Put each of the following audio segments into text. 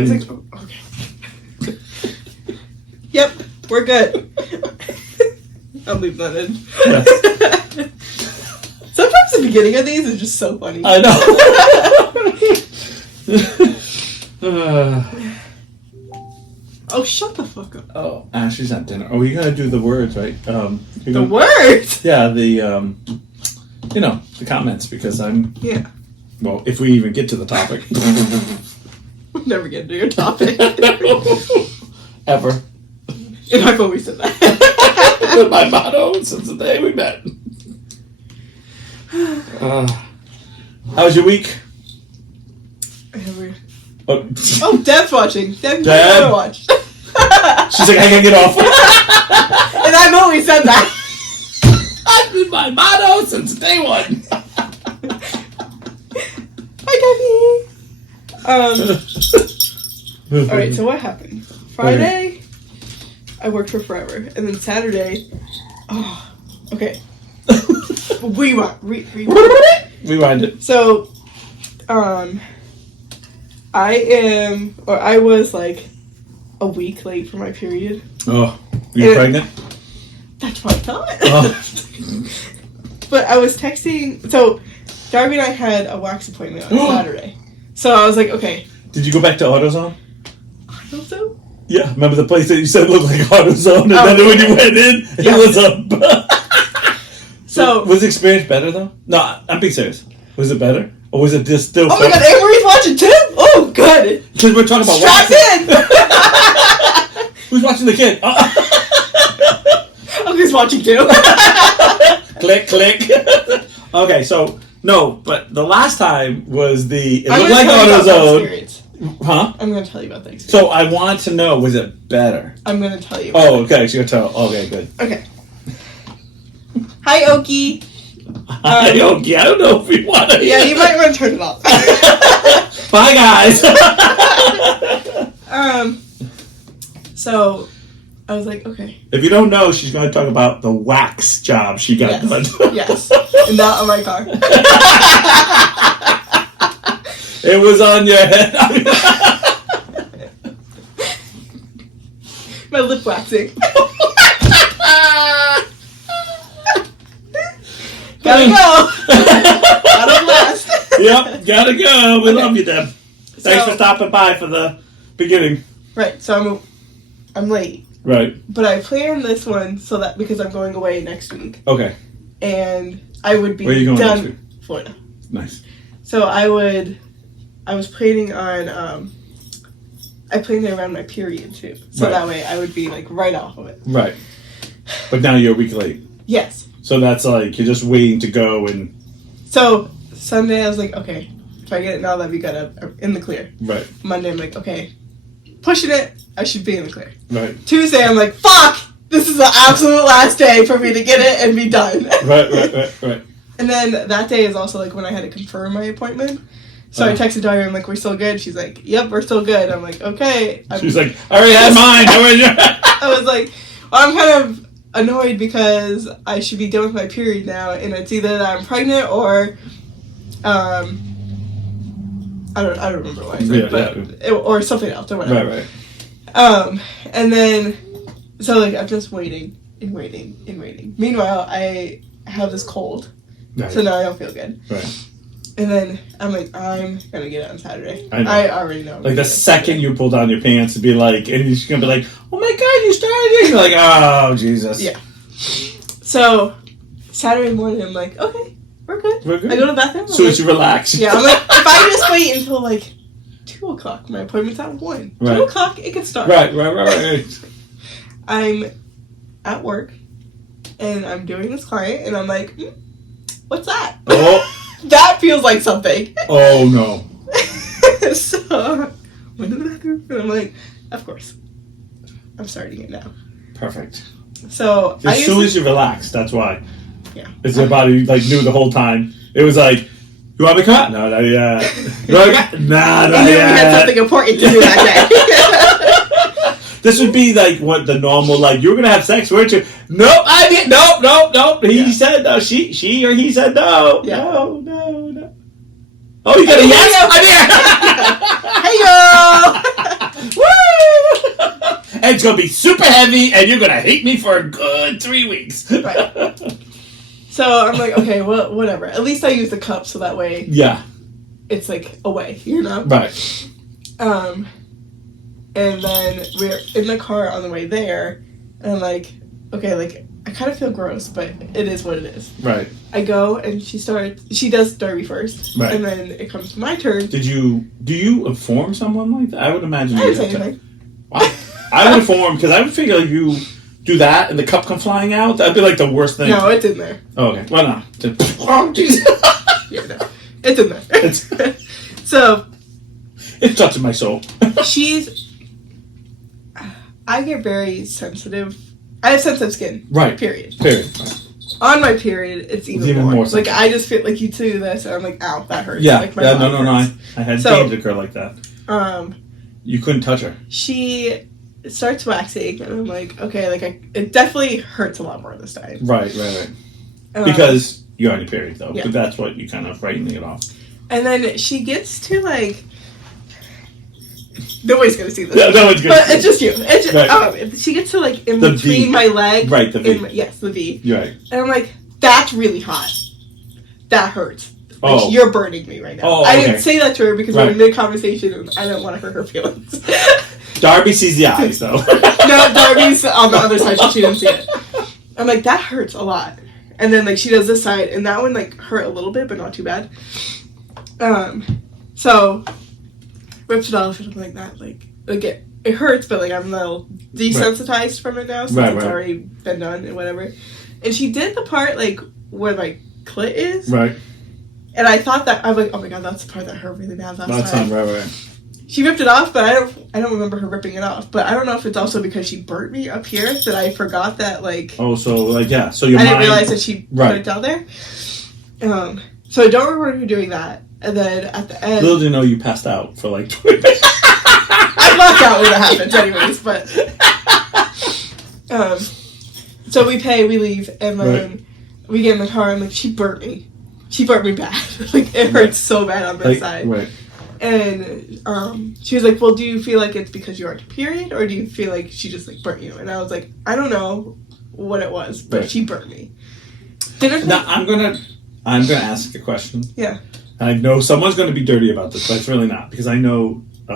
He's like, oh, okay. Yep, we're good. I'll leave that in. Yeah. Sometimes the beginning of these is just so funny. I know. Oh, shut the fuck up. Oh, Ashley's at dinner. Oh, you gotta do the words, right? The words? Yeah, the comments, because I'm... Yeah. Well, if we even get to the topic. We'll never get to your topic. Ever. And I've always said that. My motto since the day we met. How was your week? Oh, Deb's watching. Deb, Deb. watch. She's like, I can't get off. And I've always said that. I've been my motto since day one. Hi, Debbie. Alright, so what happened? Friday, I worked for forever. And then Saturday, okay. Rewind it. So, I was like a week late for my period. Oh, are you pregnant? That's what I thought. But I was texting, so Darby and I had a wax appointment on Saturday. So I was like, okay. Did you go back to AutoZone? I hope so. Yeah, remember the place that you said looked like AutoZone, and then when you went in, it was a... So was the experience better, though? No, I'm being serious. Was it better? Or was it just still... Oh my god, Amory's watching too? Oh, good. Because we're talking about... Strapped in! Who's watching the kid? Oh, he's watching too. Click, click. Okay, so... No, but the last time was the... It looked like AutoZone. Huh? I'm going to tell you about the experience. So I want to know, was it better? I'm going to tell you. Oh, okay. So you're going to tell. Okay, good. Okay. Hi, Okie. Hi, Okie. I don't know if we want to... Yeah, you might want to turn it off. Bye, guys. So I was like, okay. If you don't know, she's going to talk about the wax job she got done. Yes. And not on my car. It was on your head. My lip waxing. Gotta go. Gotta blast. Yep, gotta go. We love you, Deb. Thanks for stopping by for the beginning. Right, so I'm late. Right. But I planned this one so that because I'm going away next week. Okay. And I would be Where are you going done next week? Florida. Nice. So I was planning on I planned it around my period too. So that way I would be like right off of it. Right. But now you're a week late. Yes. So that's like you're just waiting to go and so Sunday I was like, okay, if I get it now that'd be good. I'm in the clear. Right. Monday I'm like, okay, pushing it, I should be in the clear. Right. Tuesday I'm like, fuck! This is the absolute last day for me to get it and be done. Right. And then that day is also like when I had to confirm my appointment. So I texted Daria, I'm like, we're still good? She's like, yep, we're still good. I'm like, okay. She's like, I already had mine. I was like, well, I'm kind of annoyed because I should be done with my period now, and it's either that I'm pregnant or, I don't remember what I said, or something else or whatever. Right. And then, so like, I'm just waiting and waiting and waiting. Meanwhile, I have this cold, so now I don't feel good. Right. And then I'm like, I'm gonna get it on Saturday. I know. I already know. Like the second you pull down your pants to be like, and you're gonna be like, oh my god, you started. You're like, oh Jesus. Yeah. So Saturday morning, I'm like, okay, we're good. I go to the bathroom. So as you relax. Yeah, I'm like, if I just wait until like 2:00, my appointment's at 1. Right. 2:00, it can start. Right. I'm at work, and I'm doing this client, and I'm like, what's that? Oh. That feels like something. Oh no. So I went to the bathroom and I'm like, of course. I'm starting it now. Perfect. So as soon as you relax, that's why. Yeah. It's your body like knew the whole time. It was like, you want me to cut? No, not yet. You want me to cut? Nah, not yet. We yet. had something important to do that day. This would be like what the normal, like, you were going to have sex, weren't you? Nope, I didn't. Nope. He said no. She or he said no. Yeah. No. Oh, you got a yes? I'm here. Hey, yo! and it's gonna be super heavy, and you're gonna hate me for a good 3 weeks. Right. So I'm like, okay, well, whatever. At least I use the cup so that way. Yeah. It's like away, you know. Right. And then we're in the car on the way there, and I'm like, okay, like I kind of feel gross, but it is what it is. Right. I go and she does Derby first, right. And then it comes to my turn. Do you inform someone like that? I would imagine. I didn't say anything. Wow. I would inform because I would figure like you do that and the cup come flying out. That'd be like the worst thing. No, it's in there. Oh, okay. Why not? Oh, Jesus. Yeah, no, it's in there. So. It's touching my soul. I get very sensitive. I have sensitive skin. Right. Period. Right. On my period, it's even more. Like, I just feel like you do this, and I'm like, ow, that hurts. Yeah. Like, No. I had pain to occur like that. You couldn't touch her. She starts waxing, and I'm like, okay, like, it definitely hurts a lot more this time. Right. Because you're on your period, though. Yeah. But that's what you kind of brightening it off. And then she gets to, like... Nobody's gonna see this. Yeah, no one's gonna see it's just you. It's just, right. She gets to, like, in the between V. my leg. Right, the V. Yes, the V. You're right. And I'm like, that's really hot. That hurts. Like, you're burning me right now. Oh, I didn't say that to her because we're in mid-conversation and I didn't want to hurt her feelings. Darby sees the eyes, though. No, Darby's on the other side, so she didn't see it. I'm like, that hurts a lot. And then, like, she does this side, and that one, like, hurt a little bit, but not too bad. So, rips it off, and I'm like, that, like it hurts, but, like, I'm a little desensitized from it now, since it's already been done and whatever. And she did the part, like, where, like, clit is. Right. And I thought that, I was like, oh my god, that's the part that hurt really bad last time. Right. She ripped it off, but I don't remember her ripping it off. But I don't know if it's also because she burnt me up here that I forgot that, like... Oh, so, like, yeah. So your I didn't realize that she put it down there. So I don't remember her doing that. And then at the end... Little did you know you passed out for, like, 20 minutes. I blacked out when that happens anyways, but... So we pay, we leave, and then we get in the car, and, like, she burnt me. She burnt me bad. Like, it hurts so bad on this side. Right. And she was like, well, do you feel like it's because you're on your period, or do you feel like she just, like, burnt you? And I was like, I don't know what it was, but she burnt me. Now, I'm gonna ask a question. Yeah. I know someone's gonna be dirty about this, but it's really not, because I know, I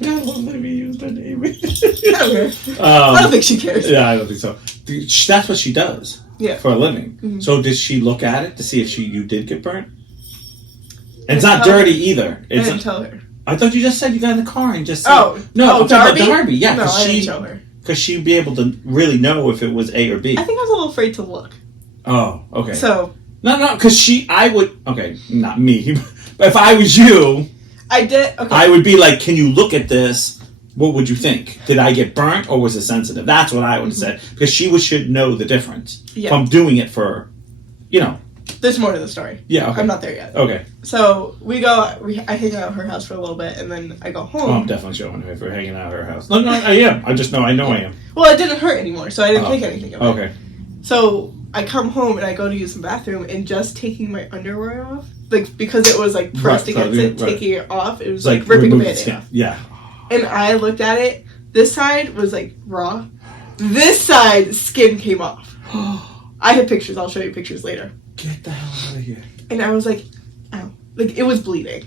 won't let me use her name. I don't care. I don't think she cares. Yeah, I don't think so. That's what she does. Yeah. For a living. Mm-hmm. So did she look at it to see if you did get burnt? And it's not dirty either. I didn't tell her. I thought you just said you got in the car and just said... No, I'm talking about Darby. Yeah, no, I didn't tell her. Because she'd be able to really know if it was A or B. I think I was a little afraid to look. Oh, okay. So... No, because I would... Okay, not me. But if I was you... I did... Okay. I would be like, can you look at this? What would you think? Did I get burnt or was it sensitive? That's what I would have said. Because she should know the difference. Yeah. If I'm doing it for, There's more to the story. Yeah, okay. I'm not there yet. Okay. So we go, I hang out at her house for a little bit, and then I go home. Oh, I'm definitely showing her if we're hanging out at her house. No, I am. I just know I am. Well, it didn't hurt anymore, so I didn't think anything of it. Okay. So I come home and I go to use the bathroom, and just taking my underwear off, like, because it was, like, pressed against it, taking it off, it was like ripping a band-aid off. Yeah. And I looked at it, this side was, like, raw. This side, skin came off. I have pictures, I'll show you pictures later. Get the hell out of here. And I was like, ow. Like, it was bleeding.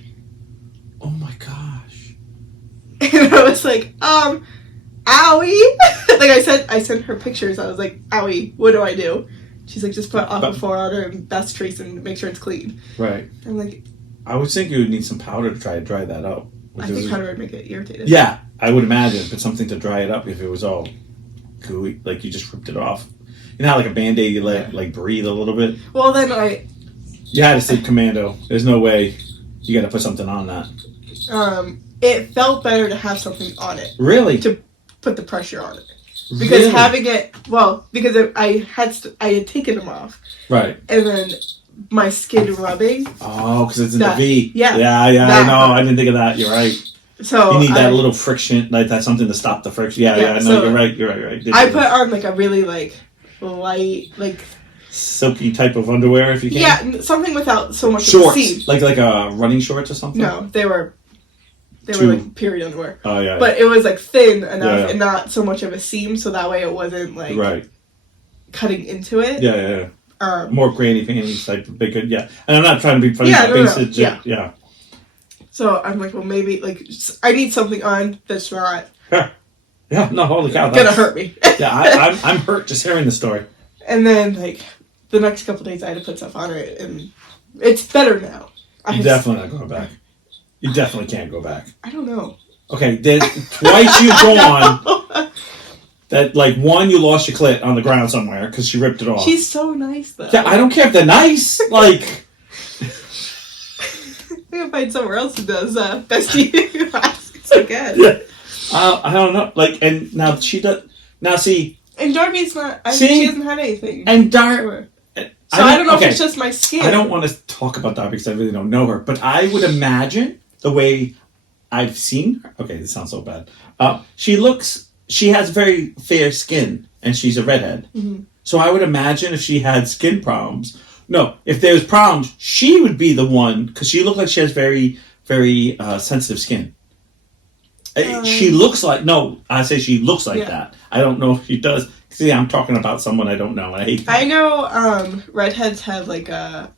Oh my gosh. And I was like, owie. Like, I sent her pictures. I was like, owie, what do I do? She's like, just put Aquaphor on her and best trace and make sure it's clean. Right. I'm like... I would think you would need some powder to try to dry that up. I think powder would make it irritated. Yeah, I would imagine. But something to dry it up if it was all gooey. Like, you just ripped it off. You know how, like, a Band-Aid, you let it, like, breathe a little bit? Well, then You had to sleep commando. There's no way you got to put something on that. It felt better to have something on it. Really? To put the pressure on it. Because having it... Well, because I had taken them off. Right. And then my skin rubbing. Oh, because it's in the V. Yeah. Yeah, I know. I didn't think of that. You're right. So you need that little friction, like that's something to stop the friction. Yeah, no, you're right. I put on, like, a really, like, light, like... silky type of underwear, if you can. Yeah, something without so much shorts. of the seam. Like a running shorts or something? No, they were They were like period underwear. Oh yeah. But it was like thin enough and not so much of a seam, so that way it wasn't like cutting into it. Yeah. More granny panties type of big. Yeah, and I'm not trying to be funny. Yeah. So I'm like, well, maybe like I need something on that's not. Yeah. No, holy cow, gonna hurt me. Yeah, I'm hurt just hearing the story. And then like the next couple days, I had to put stuff on it, and it's better now. You're definitely not going back. You definitely can't go back. I don't know. Okay, twice you've gone. That like one, you lost your clit on the ground somewhere because she ripped it off. She's so nice though. Yeah, I don't care if they're nice. Like, we can find somewhere else who does bestie masks again. Yeah. I don't know. Like, and now she does. Now see. And Darby's not. She hasn't had anything. And Darby. So I don't know if it's just my skin. I don't want to talk about Darby because I really don't know her, but I would imagine the way I've seen her. Okay, this sounds so bad. She has very fair skin, and she's a redhead. Mm-hmm. So I would imagine if she had skin problems. No, if there's problems, she would be the one because she looks like she has very, very sensitive skin. She looks like I say she looks like that. I don't know if she does. See, I'm talking about someone I don't know. I hate that. I know redheads have like a.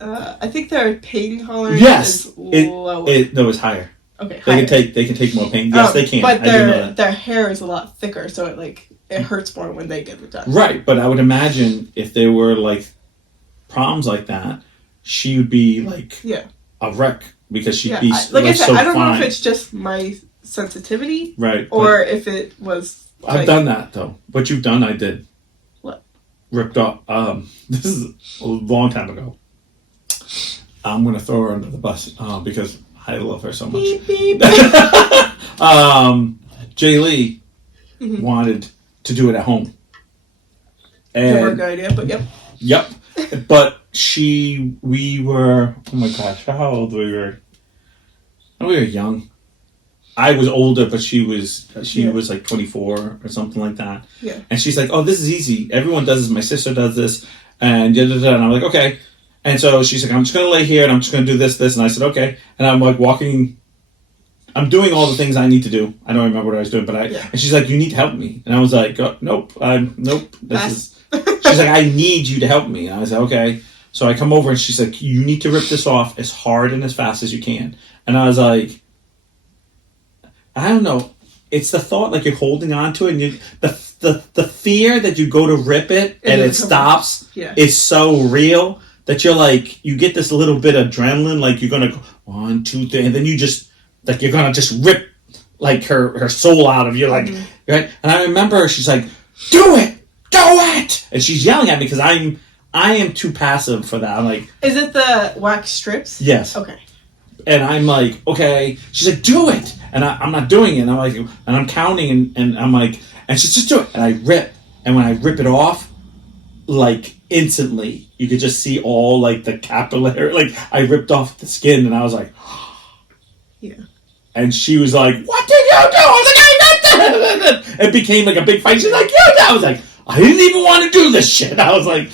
I think their pain tolerance is lower. No, it's higher. Okay, they can take more pain. Yes, they can. But their hair is a lot thicker, so it hurts more when they get it done. Right, but I would imagine if there were like problems like that, she would be like a wreck because she'd be like I said, I don't know if it's just my sensitivity, right, or if it was. I've done that though. What you've done, I did. What? Ripped off. This is a long time ago. I'm gonna throw her under the bus because I love her so much. Beep, beep. Jay Lee wanted to do it at home. And never a good idea, but yep. Yep. But we were. Oh my gosh! How old we were? We were young. I was older, but she was like 24 or something like that. Yeah. And she's like, "Oh, this is easy. Everyone does this. My sister does this." And and I'm like, "Okay." And so she's like, "I'm just gonna lay here and I'm just gonna do this." And I said, "Okay." And I'm like walking. I'm doing all the things I need to do. I don't remember what I was doing, but and she's like, "You need to help me." And I was like, "Nope, nope." She's like, "I need you to help me." And I was like, "Okay." So I come over and she's like, "You need to rip this off as hard and as fast as you can." And I was like, I don't know. It's the thought like you're holding on to it, and the fear that you go to rip it and it stops is so real that you're like you get this little bit of adrenaline, like you're gonna go 1, 2, 3, and then you just like you're gonna just rip like her soul out of you, like right. And I remember she's like, "Do it, do it," and she's yelling at me because I am too passive for that. I'm like, is it the wax strips? Yes. Okay. And I'm like, okay. She's like, "Do it," and I'm not doing it. And I'm like, and I'm counting, and I'm like, and she's just do it. And I rip, and when I rip it off, like instantly, you could just see all like the capillary. Like I ripped off the skin, and I was like, yeah. And she was like, "What did you do?" I was like, "I ripped it." It became like a big fight. She's like, "You did." I was like, "I didn't even want to do this shit." I was like,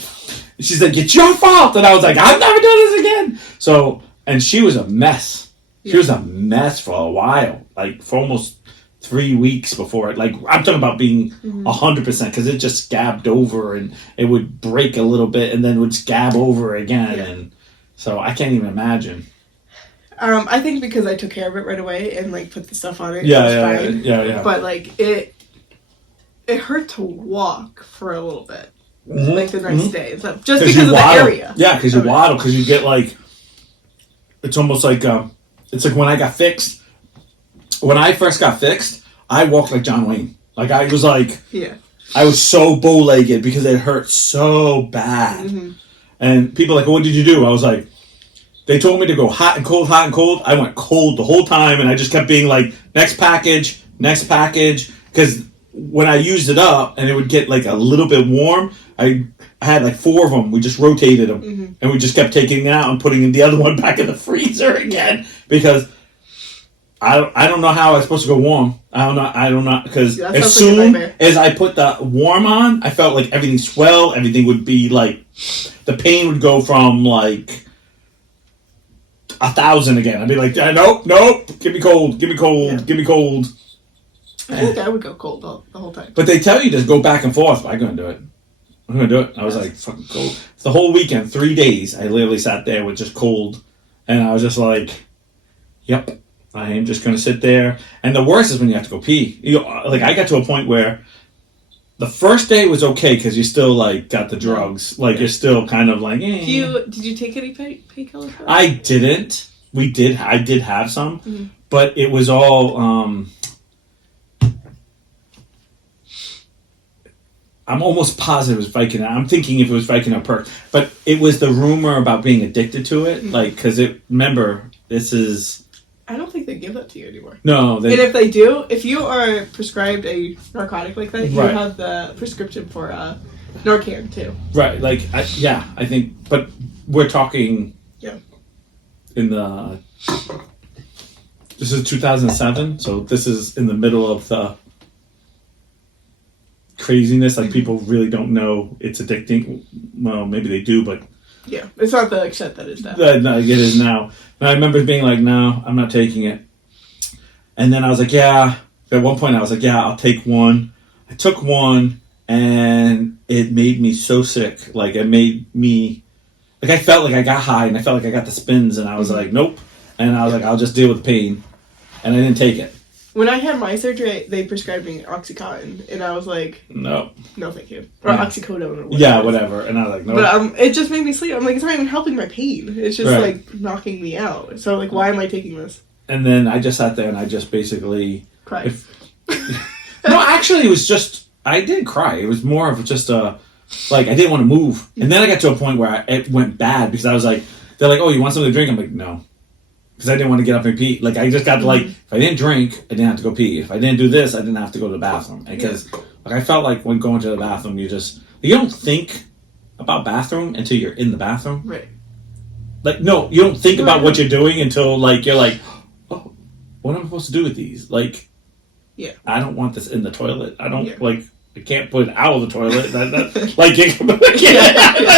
she's like, "It's your fault," and I was like, "I'm never doing this again." So. And she was a mess. She was a mess for a while, like for almost 3 weeks before it. Like I'm talking about being 100% because it just scabbed over and it would break a little bit and then would scab over again. Yeah. And so I can't even imagine. I think because I took care of it right away and like put the stuff on it. Yeah. But like it hurt to walk for a little bit, like the next day, so just because of the area. Yeah, because you waddle, because you get like. It's almost like it's like when I got fixed. When I first got fixed, I walked like John Wayne. Like I was like, I was so bow-legged because it hurt so bad. Mm-hmm. And people were like, "What did you do?" I was like, they told me to go hot and cold, hot and cold. I went cold the whole time, and I just kept being like, next package, because when I used it up and it would get like a little bit warm, I had like 4 of them. We just rotated them, and we just kept taking it out and putting the other one back in the freezer again because I don't know how I was supposed to go warm. I don't know because as soon as I put the warm on, I felt like everything swell. Everything would be like the pain would go from like 1,000 again. I'd be like, nope, give me cold. Give me cold. I think I would go cold the whole time. But they tell you to go back and forth. I'm going to do it. I was like, fucking cold. The whole weekend, 3 days, I literally sat there with just cold. And I was just like, yep, I am just going to sit there. And the worst is when you have to go pee. Like, I got to a point where the first day was okay because you still, like, got the drugs. Like, you're still kind of like, eh. Did you take any painkillers? I didn't. I did have some. Mm-hmm. But it was all... I'm almost positive it was Vicodin. I'm thinking if it was Vicodin or Perk, but it was the rumor about being addicted to it. Like, because remember, this is. I don't think they give that to you anymore. No, and if they do, if you are prescribed a narcotic like that, you right. have the prescription for Narcan too. Right, like I think, but we're talking. Yeah. In the. This is 2007, so this is in the middle of the. Craziness, like people really don't know it's addicting. Well, maybe they do, but yeah, it's not the extent that it's now. No, it is now. And I remember being like, "No, I'm not taking it." And then I was like, "Yeah." At one point, I was like, "Yeah, I'll take one." I took one, and it made me so sick. Like it made me, like I felt like I got high, and I felt like I got the spins, and I was like, "Nope." And I was like, "I'll just deal with the pain," and I didn't take it. When I had my surgery, they prescribed me Oxycontin, and I was like, no, thank you. Or oxycodone or whatever. Yeah, whatever. And I was like, no. But it just made me sleep. I'm like, it's not even helping my pain. It's just, like, knocking me out. So, like, why am I taking this? And then I just sat there and I just basically... Cried. No, actually, it was just... I didn't cry. It was more of just a... Like, I didn't want to move. And then I got to a point where it went bad because I was like... They're like, oh, you want something to drink? I'm like, no. Because I didn't want to get up and pee. Like, I just got to, like, if I didn't drink, I didn't have to go pee. If I didn't do this, I didn't have to go to the bathroom. Because, like, I felt like when going to the bathroom, you don't think about bathroom until you're in the bathroom. Right. Like, no, you don't think about what you're doing until, like, you're like, oh, what am I supposed to do with these? Like, I don't want this in the toilet. I don't, like, I can't put it out of the toilet. Like, that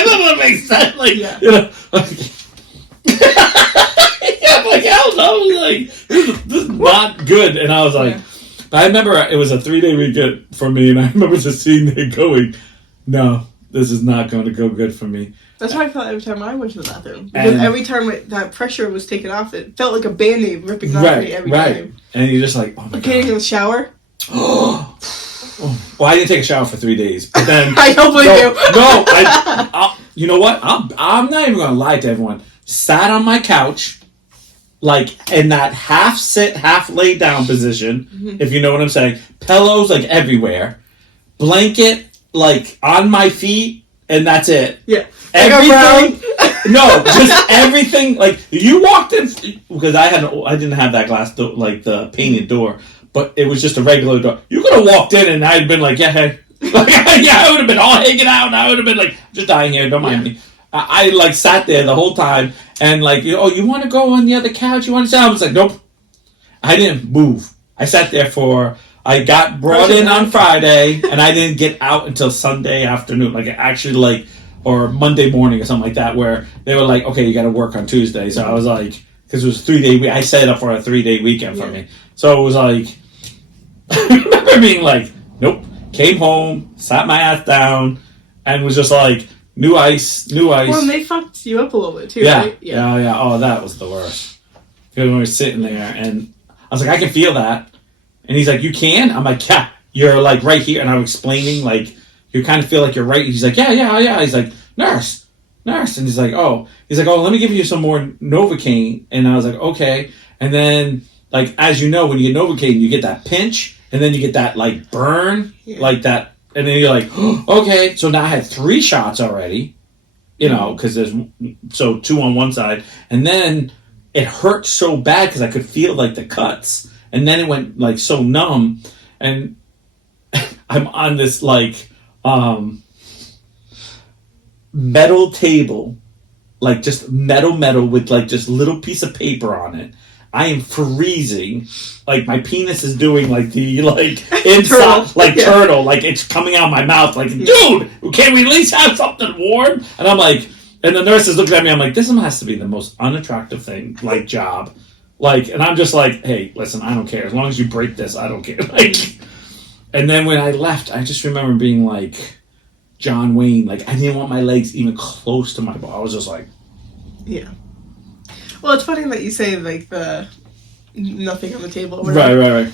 doesn't make sense. Like, you know, like, hell no, like, this is not good. And I was like, I remember it was a 3-day weekend for me, and I remember just sitting there going, no, this is not going to go good for me. That's how I felt every time I went to the bathroom. Because every time that pressure was taken off, it felt like a Band-Aid ripping off me every time. And you're just like, oh my God. Getting in the shower. Well, I didn't take a shower for 3 days. But then, I don't believe you. No, you know what? I'm not even going to lie to everyone. Sat on my couch, like in that half sit, half lay down position, if you know what I'm saying. Pillows like everywhere, blanket like on my feet, and that's it. Yeah, everything. No, just everything. Like you walked in because I didn't have that glass door, like the painted door, but it was just a regular door. You could have walked in and I'd been like, yeah, hey, like, I would have been all hanging out. And I would have been like, just dying here. Don't mind me. I like sat there the whole time and like, you want to go on the other couch? You want to sit? I was like, nope. I didn't move. I sat there I got brought in on Friday and I didn't get out until Sunday afternoon. Like actually like, or Monday morning or something like that where they were like, okay, you got to work on Tuesday. So I was like, because it was 3 day I set it up for a 3-day weekend for me. So it was like, I remember being like, nope. Came home, sat my ass down and was just like, new ice. Well, and they fucked you up a little bit too, right? Yeah. Oh, that was the worst. Because we were sitting there, and I was like, I can feel that. And he's like, you can? I'm like, yeah. You're like right here. And I'm explaining, like, you kind of feel like you're right. He's like, yeah. He's like, nurse. And he's like, oh. He's like, oh, let me give you some more Novocaine. And I was like, okay. And then, like, as you know, when you get Novocaine, you get that pinch, and then you get that, like, burn, like that. And then you're like, oh, okay. So now I had 3 shots already, because there's 2 on one side. And then it hurt so bad because I could feel like the cuts. And then it went like so numb. And I'm on this like metal table, like just metal with like just little piece of paper on it. I am freezing. Like my penis is doing like the inside like turtle, like it's coming out of my mouth. Like, dude, can't we at least have something warm? And I'm like, And the nurses looked at me. I'm like, this has to be the most unattractive thing, like job, like. And I'm just like, hey, listen, I don't care as long as you break this, I don't care. Like, and then when I left, I just remember being like, John Wayne, like I didn't want my legs even close to my ball. I was just like, yeah. Well, it's funny that you say like the nothing on the table. Right.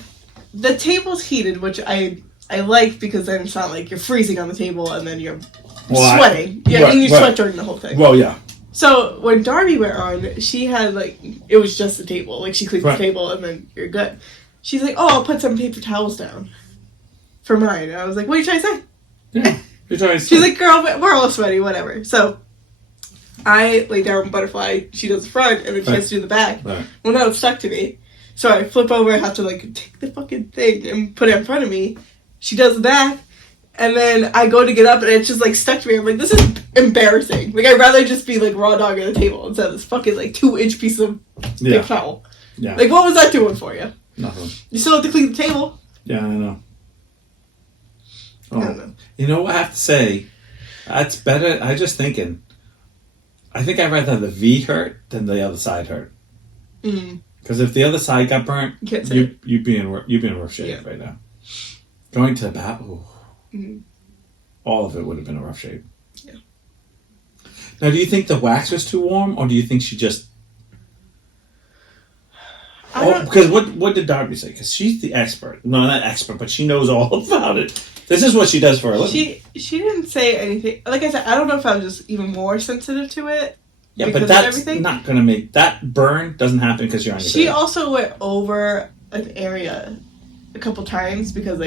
The table's heated, which I like because then it's not like you're freezing on the table and then you're sweating. You sweat during the whole thing. Well, yeah. So when Darby went on, she had like it was just the table. Like she cleaned the table and then you're good. She's like, "Oh, I'll put some paper towels down for mine." And I was like, "What are you trying to say?" Yeah, you're trying to say. She's like, "Girl, we're all sweaty, whatever." So I lay down butterfly. She does the front, and then she has to do the back. Right. Well, now it's stuck to me. So I flip over. I have to like take the fucking thing and put it in front of me. She does the back. And then I go to get up and it's just like stuck to me. I'm like, this is embarrassing. Like, I'd rather just be like raw dog at the table instead of this fucking like 2-inch piece of big towel. Yeah. Like, what was that doing for you? Nothing. You still have to clean the table. Yeah, I know. I don't know. You know what I have to say? That's better. I just thinking. I think I'd rather have the V hurt than the other side hurt. Because if the other side got burnt, you'd be in rough shape right now. Going to the bath. All of it would have been a rough shape. Yeah. Now, do you think the wax was too warm, or do you think she just? Because what did Darby say? Because she's the expert. No, not expert, but she knows all about it. This is what she does for a living. She didn't say anything. Like I said, I don't know if I was just even more sensitive to it. Yeah, but that's not going to make that burn doesn't happen because you're on your bed. She also went over an area a couple times because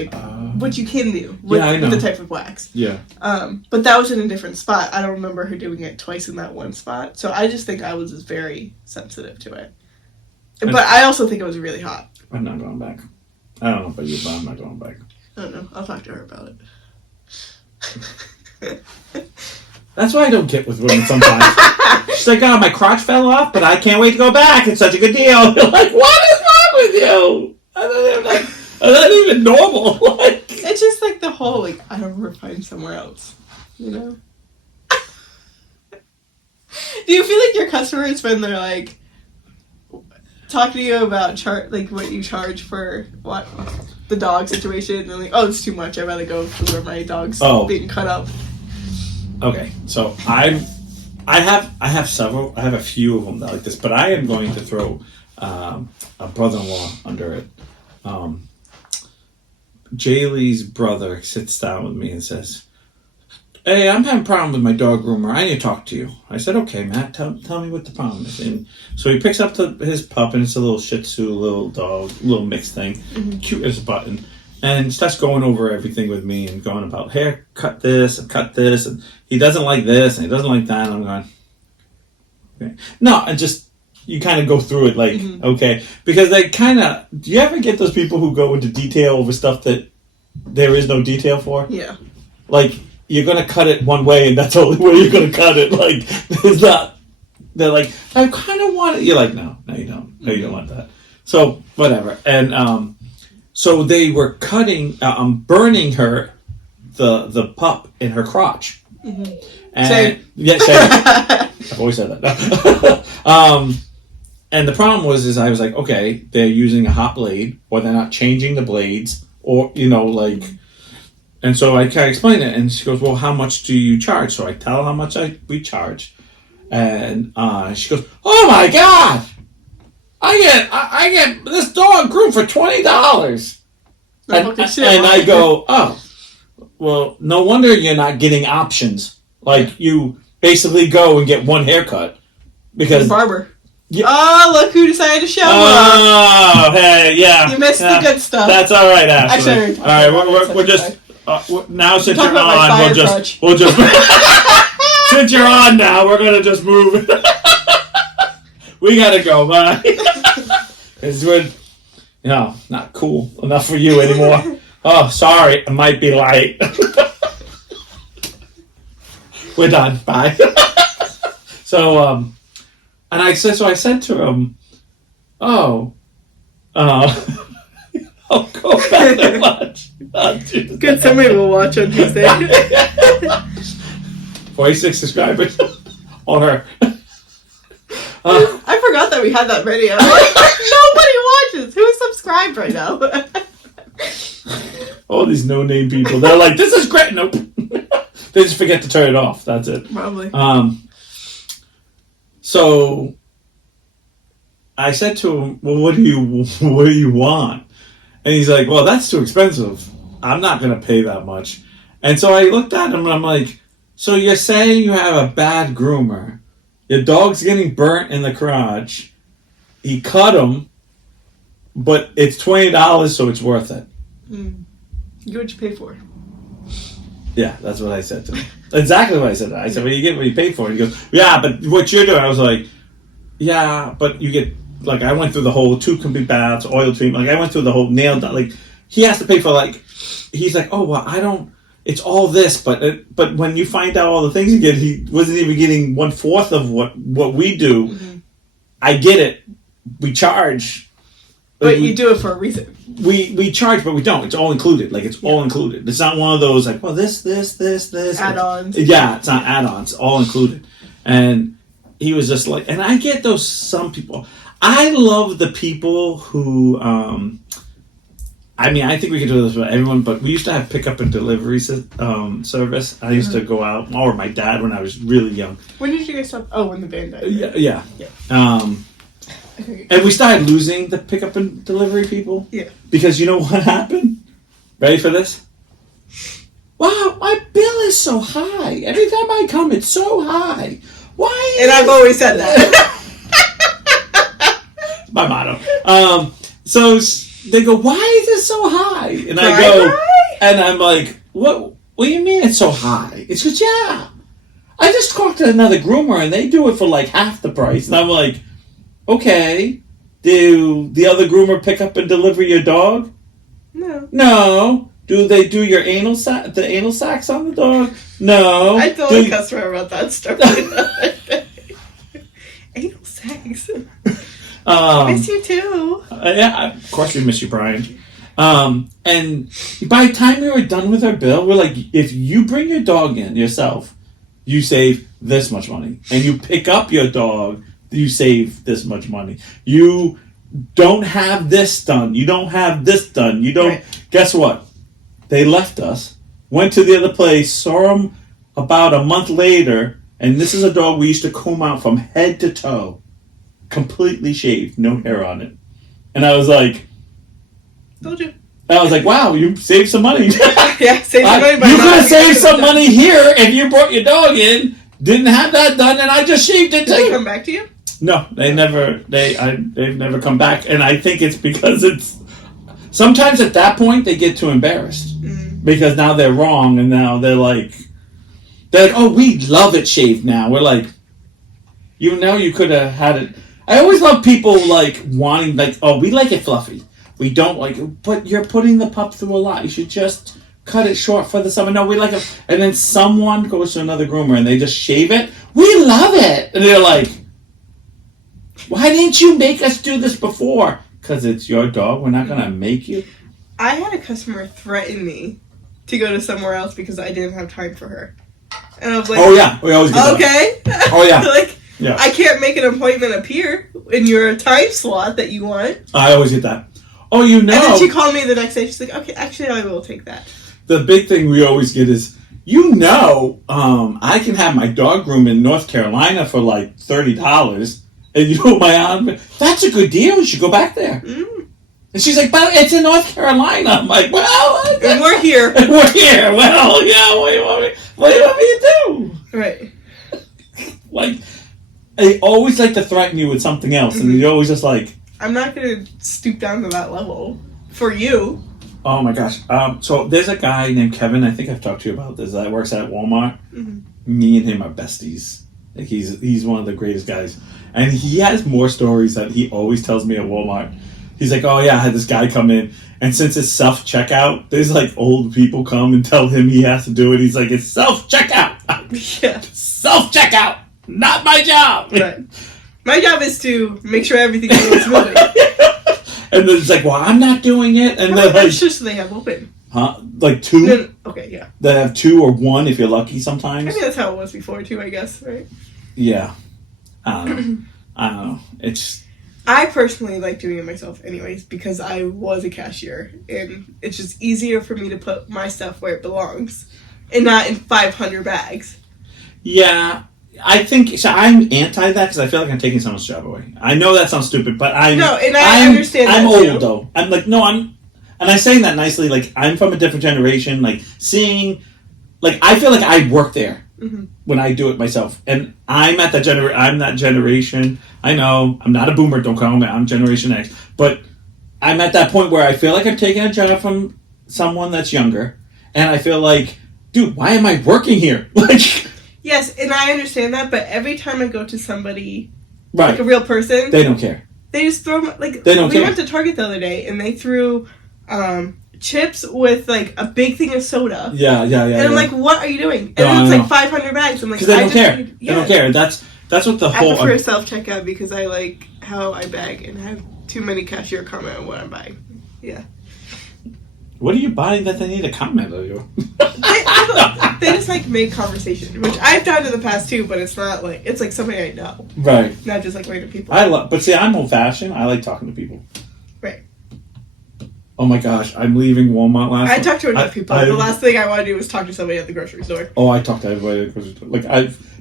what you can do with the type of wax. Yeah. But that was in a different spot. I don't remember her doing it twice in that one spot. So I just think I was just very sensitive to it. But I also think it was really hot. I'm not going back. I don't know about you, but I'm not going back. I don't know. I'll talk to her about it. That's why I don't get with women sometimes. She's like, oh, my crotch fell off, but I can't wait to go back. It's such a good deal. You're like, what is wrong with you? I'm not even normal. Like, it's just like the whole, like, I don't ever find somewhere else. You know? Do you feel like your customers, when they're like, talking to you about what you charge for the dog situation, and they're like, oh, it's too much. I'd rather go to where my dog's being cut up. Okay, so I have several. I have a few of them that like this, but I am going to throw a brother-in-law under it. Jaylee's brother sits down with me and says, "Hey, I'm having a problem with my dog groomer. I need to talk to you." I said, "Okay, Matt, tell me what the problem is." And so he picks up his pup, and it's a little Shih Tzu, little dog, little mixed thing, cute as a button, and starts going over everything with me and going about, "Here, cut this, and he doesn't like this, and he doesn't like that." And I'm going, okay. No, and just, you kind of go through it like, okay. Because they kind of, do you ever get those people who go into detail over stuff that there is no detail for? Yeah. Like, you're going to cut it one way, and that's the only way you're going to cut it. Like, there's not, they're like, I kind of want it. You're like, no, you don't. No, you don't want that. So, whatever. And so they were burning her, the pup in her crotch. And, same. Yeah, same. I've always said that. And the problem was I was like, okay, they're using a hot blade, or they're not changing the blades, or, like... And so I kind of explained it, and she goes, well, how much do you charge? So I tell her how much we charge. And she goes, oh my God! I get this dog groomed for $20. And I go, oh, well, no wonder you're not getting options. Like, you basically go and get one haircut. Because... barber. Yeah. Oh, look who decided to show up. Oh, hey, yeah. You missed the good stuff. That's all right, Ashley. Actually, all right, we're just... now since you're on, we'll just since you're on now, we're gonna just move. We gotta go, bye. Because we're, not cool enough for you anymore. Oh, sorry, it might be light. We're done. Bye. So, and I said to him, I'll go back and watch. Good, somebody will watch on Tuesday. 46 subscribers. on her. I forgot that we had that video. Nobody watches. Who's subscribed right now? All these no-name people. They're like, this is great. Nope. They just forget to turn it off. That's it. Probably. So I said to him, well, what do you want? And he's like, well, that's too expensive. I'm not going to pay that much. And so I looked at him and I'm like, so you're saying you have a bad groomer. Your dog's getting burnt in the crotch. He cut him, but it's $20, so it's worth it. Get what you pay for. Yeah, that's what I said to him. Exactly what I said. I said, well, you get what you paid for. And he goes, yeah, but what you're doing. I was like, yeah, but you get, like, I went through the whole 2 complete baths, oil treatment. Like, I went through the whole nail done. Like, he has to pay for, like, he's like, oh, well, I don't, it's all this. But when you find out all the things you get, he wasn't even getting 1/4 of what we do. Mm-hmm. I get it. We charge. But you do it for a reason. We charge, but we don't. It's all included. Like, it's all included. It's not one of those, like, well, this. Add-ons. Yeah, it's not add-ons. It's all included. And he was just like, and I get those, some people. I love the people who, I mean, I think we can do this with everyone, but we used to have pickup and delivery service. I used to go out, or my dad when I was really young. When did you guys stop? Oh, when the band died. Right? Yeah. And we started losing the pickup and delivery people. Yeah. Because you know what happened? Ready for this? Wow, my bill is so high. Every time I come, it's so high. Why? And I've always said that. My motto. So they go, why is it so high? And I go, and I'm like, what do you mean it's so high? It's because, yeah, I just talked to another groomer and they do it for like half the price. And I'm like, okay, do the other groomer pick up and deliver your dog? No. Do they do your anal sacs on the dog? No. I told a customer about that story. Anal sacs. Miss you too. Yeah, of course we miss you, Brian. And by the time we were done with our bill, we're like, if you bring your dog in yourself, you save this much money. And you pick up your dog, you save this much money. You don't have this done. You don't have this done. You don't. Right. Guess what? They left us, went to the other place, saw him about a month later, and this is a dog we used to comb out from head to toe. Completely shaved, no hair on it. And I was like, told you. I was like, wow, you saved some money. Yeah, saved some money. You could have saved some money here if you brought your dog in, didn't have that done, and I just shaved it too. Did they come back to you? No, they've never come back, and I think it's because it's sometimes at that point they get too embarrassed because now they're wrong, and now they're like, oh, we love it shaved now. We're like, you know, you could have had it. I always love people like wanting, like, oh, we like it fluffy. We don't like it, but you're putting the pup through a lot. You should just cut it short for the summer. No, we like it. And then someone goes to another groomer and they just shave it. We love it. And they're like, why didn't you make us do this before? Because it's your dog. We're not going to make you. I had a customer threaten me to go to somewhere else because I didn't have time for her. And I was like, oh, yeah. We always get that. Okay. Oh, yeah. Like, yeah. I can't make an appointment appear in your time slot that you want. I always get that. Oh, you know. And then she called me the next day. She's like, okay, actually, I will take that. The big thing we always get is, you know, I can have my dog groom in North Carolina for like $30. And you know, my aunt, that's a good deal. You should go back there. Mm. And she's like, but it's in North Carolina. I'm like, well. And we're here. We're here. Well, yeah, what do you want me to do? Right. Like, they always like to threaten you with something else. And you're always just like, I'm not going to stoop down to that level for you. Oh my gosh. So there's a guy named Kevin, I think I've talked to you about this, that works at Walmart. Mm-hmm. Me and him are besties. Like he's one of the greatest guys. And he has more stories that he always tells me at Walmart. He's like, oh yeah, I had this guy come in, and since it's self-checkout, there's like old people come and tell him he has to do it. He's like, it's self-checkout. Yeah. Self-checkout. Not my job. Right. My job is to make sure everything is moving. And then it's like, well, I'm not doing it. And then that's just so they have open. Huh? Like 2? No, okay, yeah. They have 2 or 1 if you're lucky sometimes. I mean, that's how it was before too, I guess, right? Yeah. I don't know. I personally like doing it myself anyways because I was a cashier and it's just easier for me to put my stuff where it belongs and not in 500 bags. Yeah, I think so. I'm anti that because I feel like I'm taking someone's job away. I know that sounds stupid, but I understand. I'm that old though. I'm like no, and I'm saying that nicely. Like I'm from a different generation. Like seeing, like I feel like I work there when I do it myself, and I'm at that I'm that generation. I know I'm not a boomer. Don't call me. I'm Generation X, but I'm at that point where I feel like I'm taking a job from someone that's younger, and I feel like, dude, why am I working here? Like. Yes, and I understand that, but every time I go to somebody, right. like a real person, they don't care. They just throw like they don't. We went to Target the other day, and they threw chips with like a big thing of soda. Yeah. And I'm like, what are you doing? And then it's like 500 bags. I'm like, because they don't care. They don't care. That's what the whole. I prefer self checkout because I like how I bag and have too many cashier comment on what I'm buying. Yeah. What are you buying that they need to comment on you? They just like make conversation, which I've done in the past too, but it's not like it's like somebody I know, right? Not just like random people. But see, I'm old fashioned. I like talking to people. Right. Oh my gosh, I'm leaving Walmart last. I talked to enough people. The last thing I want to do is talk to somebody at the grocery store. Oh, I talk to everybody at the grocery store. Like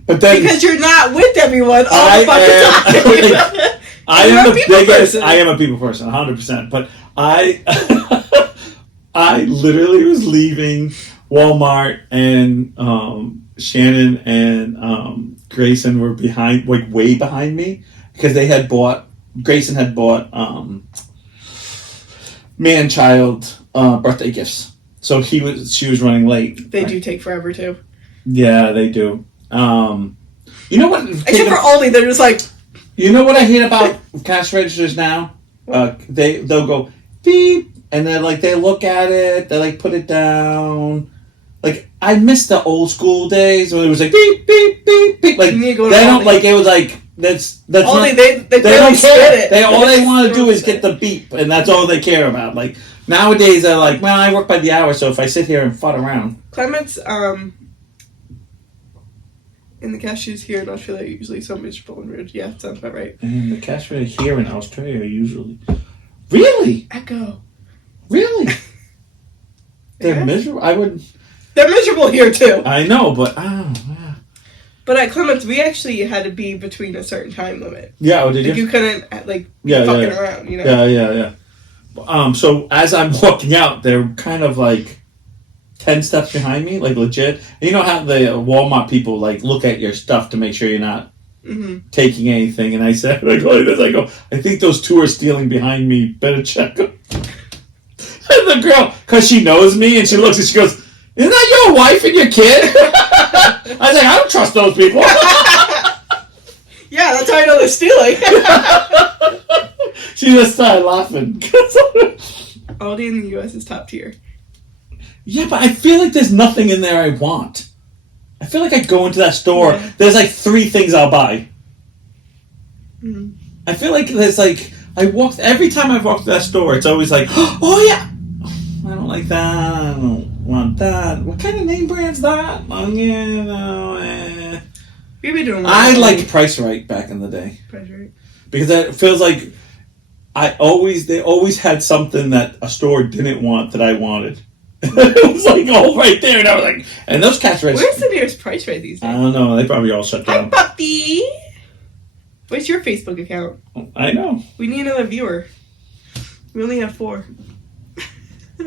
but then because you're not with everyone all the fucking time. Like, I am the biggest. I am a people person, 100%. But I literally was leaving Walmart, and Shannon and Grayson were behind, like way behind me, because they had bought. Grayson had bought man-child birthday gifts, so she was running late. They do take forever too. Yeah, they do. You know what? Except for Aldi, they're just like. You know what I hate about cash registers now? They'll go beep. And then, like, they look at it, they, like, put it down. Like, I miss the old school days when it was like, beep, beep, beep, beep. Like, they don't, like, it was like, that's only not, they don't care. It. All they want to do is get the beep, and that's all they care about. Like, nowadays, they're like, well, I work by the hour, so if I sit here and fud around. Clements, in the cashiers here in Australia are usually so miserable and rude. Yeah, sounds about right. And the cashiers here in Australia are usually... Really? Echo. Really? They're miserable? They're miserable here, too. I know, but... yeah. But at Clements, we actually had to be between a certain time limit. Yeah, did you? You couldn't, be fucking around, you know? Yeah. So, as I'm walking out, they're kind of, like, 10 steps behind me, like, legit. And you know how the Walmart people, like, look at your stuff to make sure you're not taking anything. And I said, like this, I go, I think those two are stealing behind me. Better check them. And the girl, because she knows me, and she looks and she goes, isn't that your wife and your kid? I was like, I don't trust those people. Yeah, that's how I know they're stealing. She just started laughing. Aldi in the U.S. is top tier. Yeah, but I feel like there's nothing in there I want. I feel like I go into that store, there's like 3 things I'll buy. Mm-hmm. I feel like there's like, every time I walk to that store, it's always like, oh yeah, I don't like that, I don't want that. What kind of name brand's that? Oh yeah, no, Maybe doing I liked Price Right back in the day. Price Right. Because it feels like they always had something that a store didn't want that I wanted. It was like all right there, and I was like, and those cash registers. Where's the nearest Price Right these days? I don't know. They probably all shut down. Hi, puppy. What's your Facebook account? I know. We need another viewer. We only have 4. We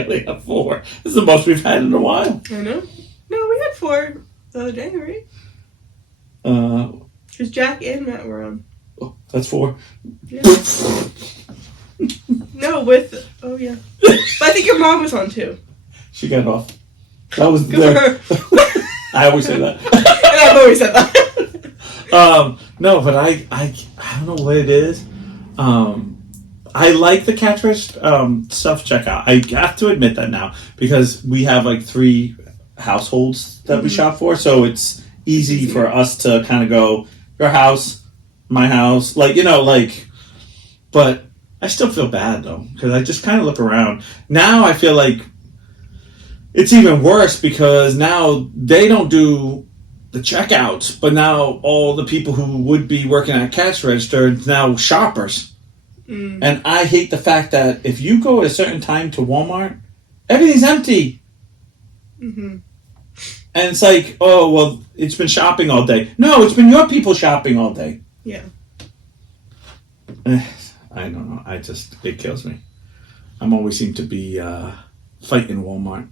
only have 4. This is the most we've had in a while. I know. No, we had 4 the other day, right? Because Jack and Matt were on. Oh, that's 4. Yeah. No, oh yeah. But I think your mom was on too. She got off. That was Good for her. I always say that. And I've always said that. No, but I don't know what it is. I like the catch self checkout. I have to admit that now because we have like 3 households that we shop for, so it's easy for us to kind of go your house, my house, like but. I still feel bad, though, because I just kind of look around. Now I feel like it's even worse because now they don't do the checkouts, but now all the people who would be working at cash register are now shoppers. And I hate the fact that if you go at a certain time to Walmart, everything's empty. Mm-hmm. And it's like, oh, well, it's been shopping all day. No, it's been your people shopping all day. Yeah. I don't know. It kills me. I'm always seem to be fighting Walmart.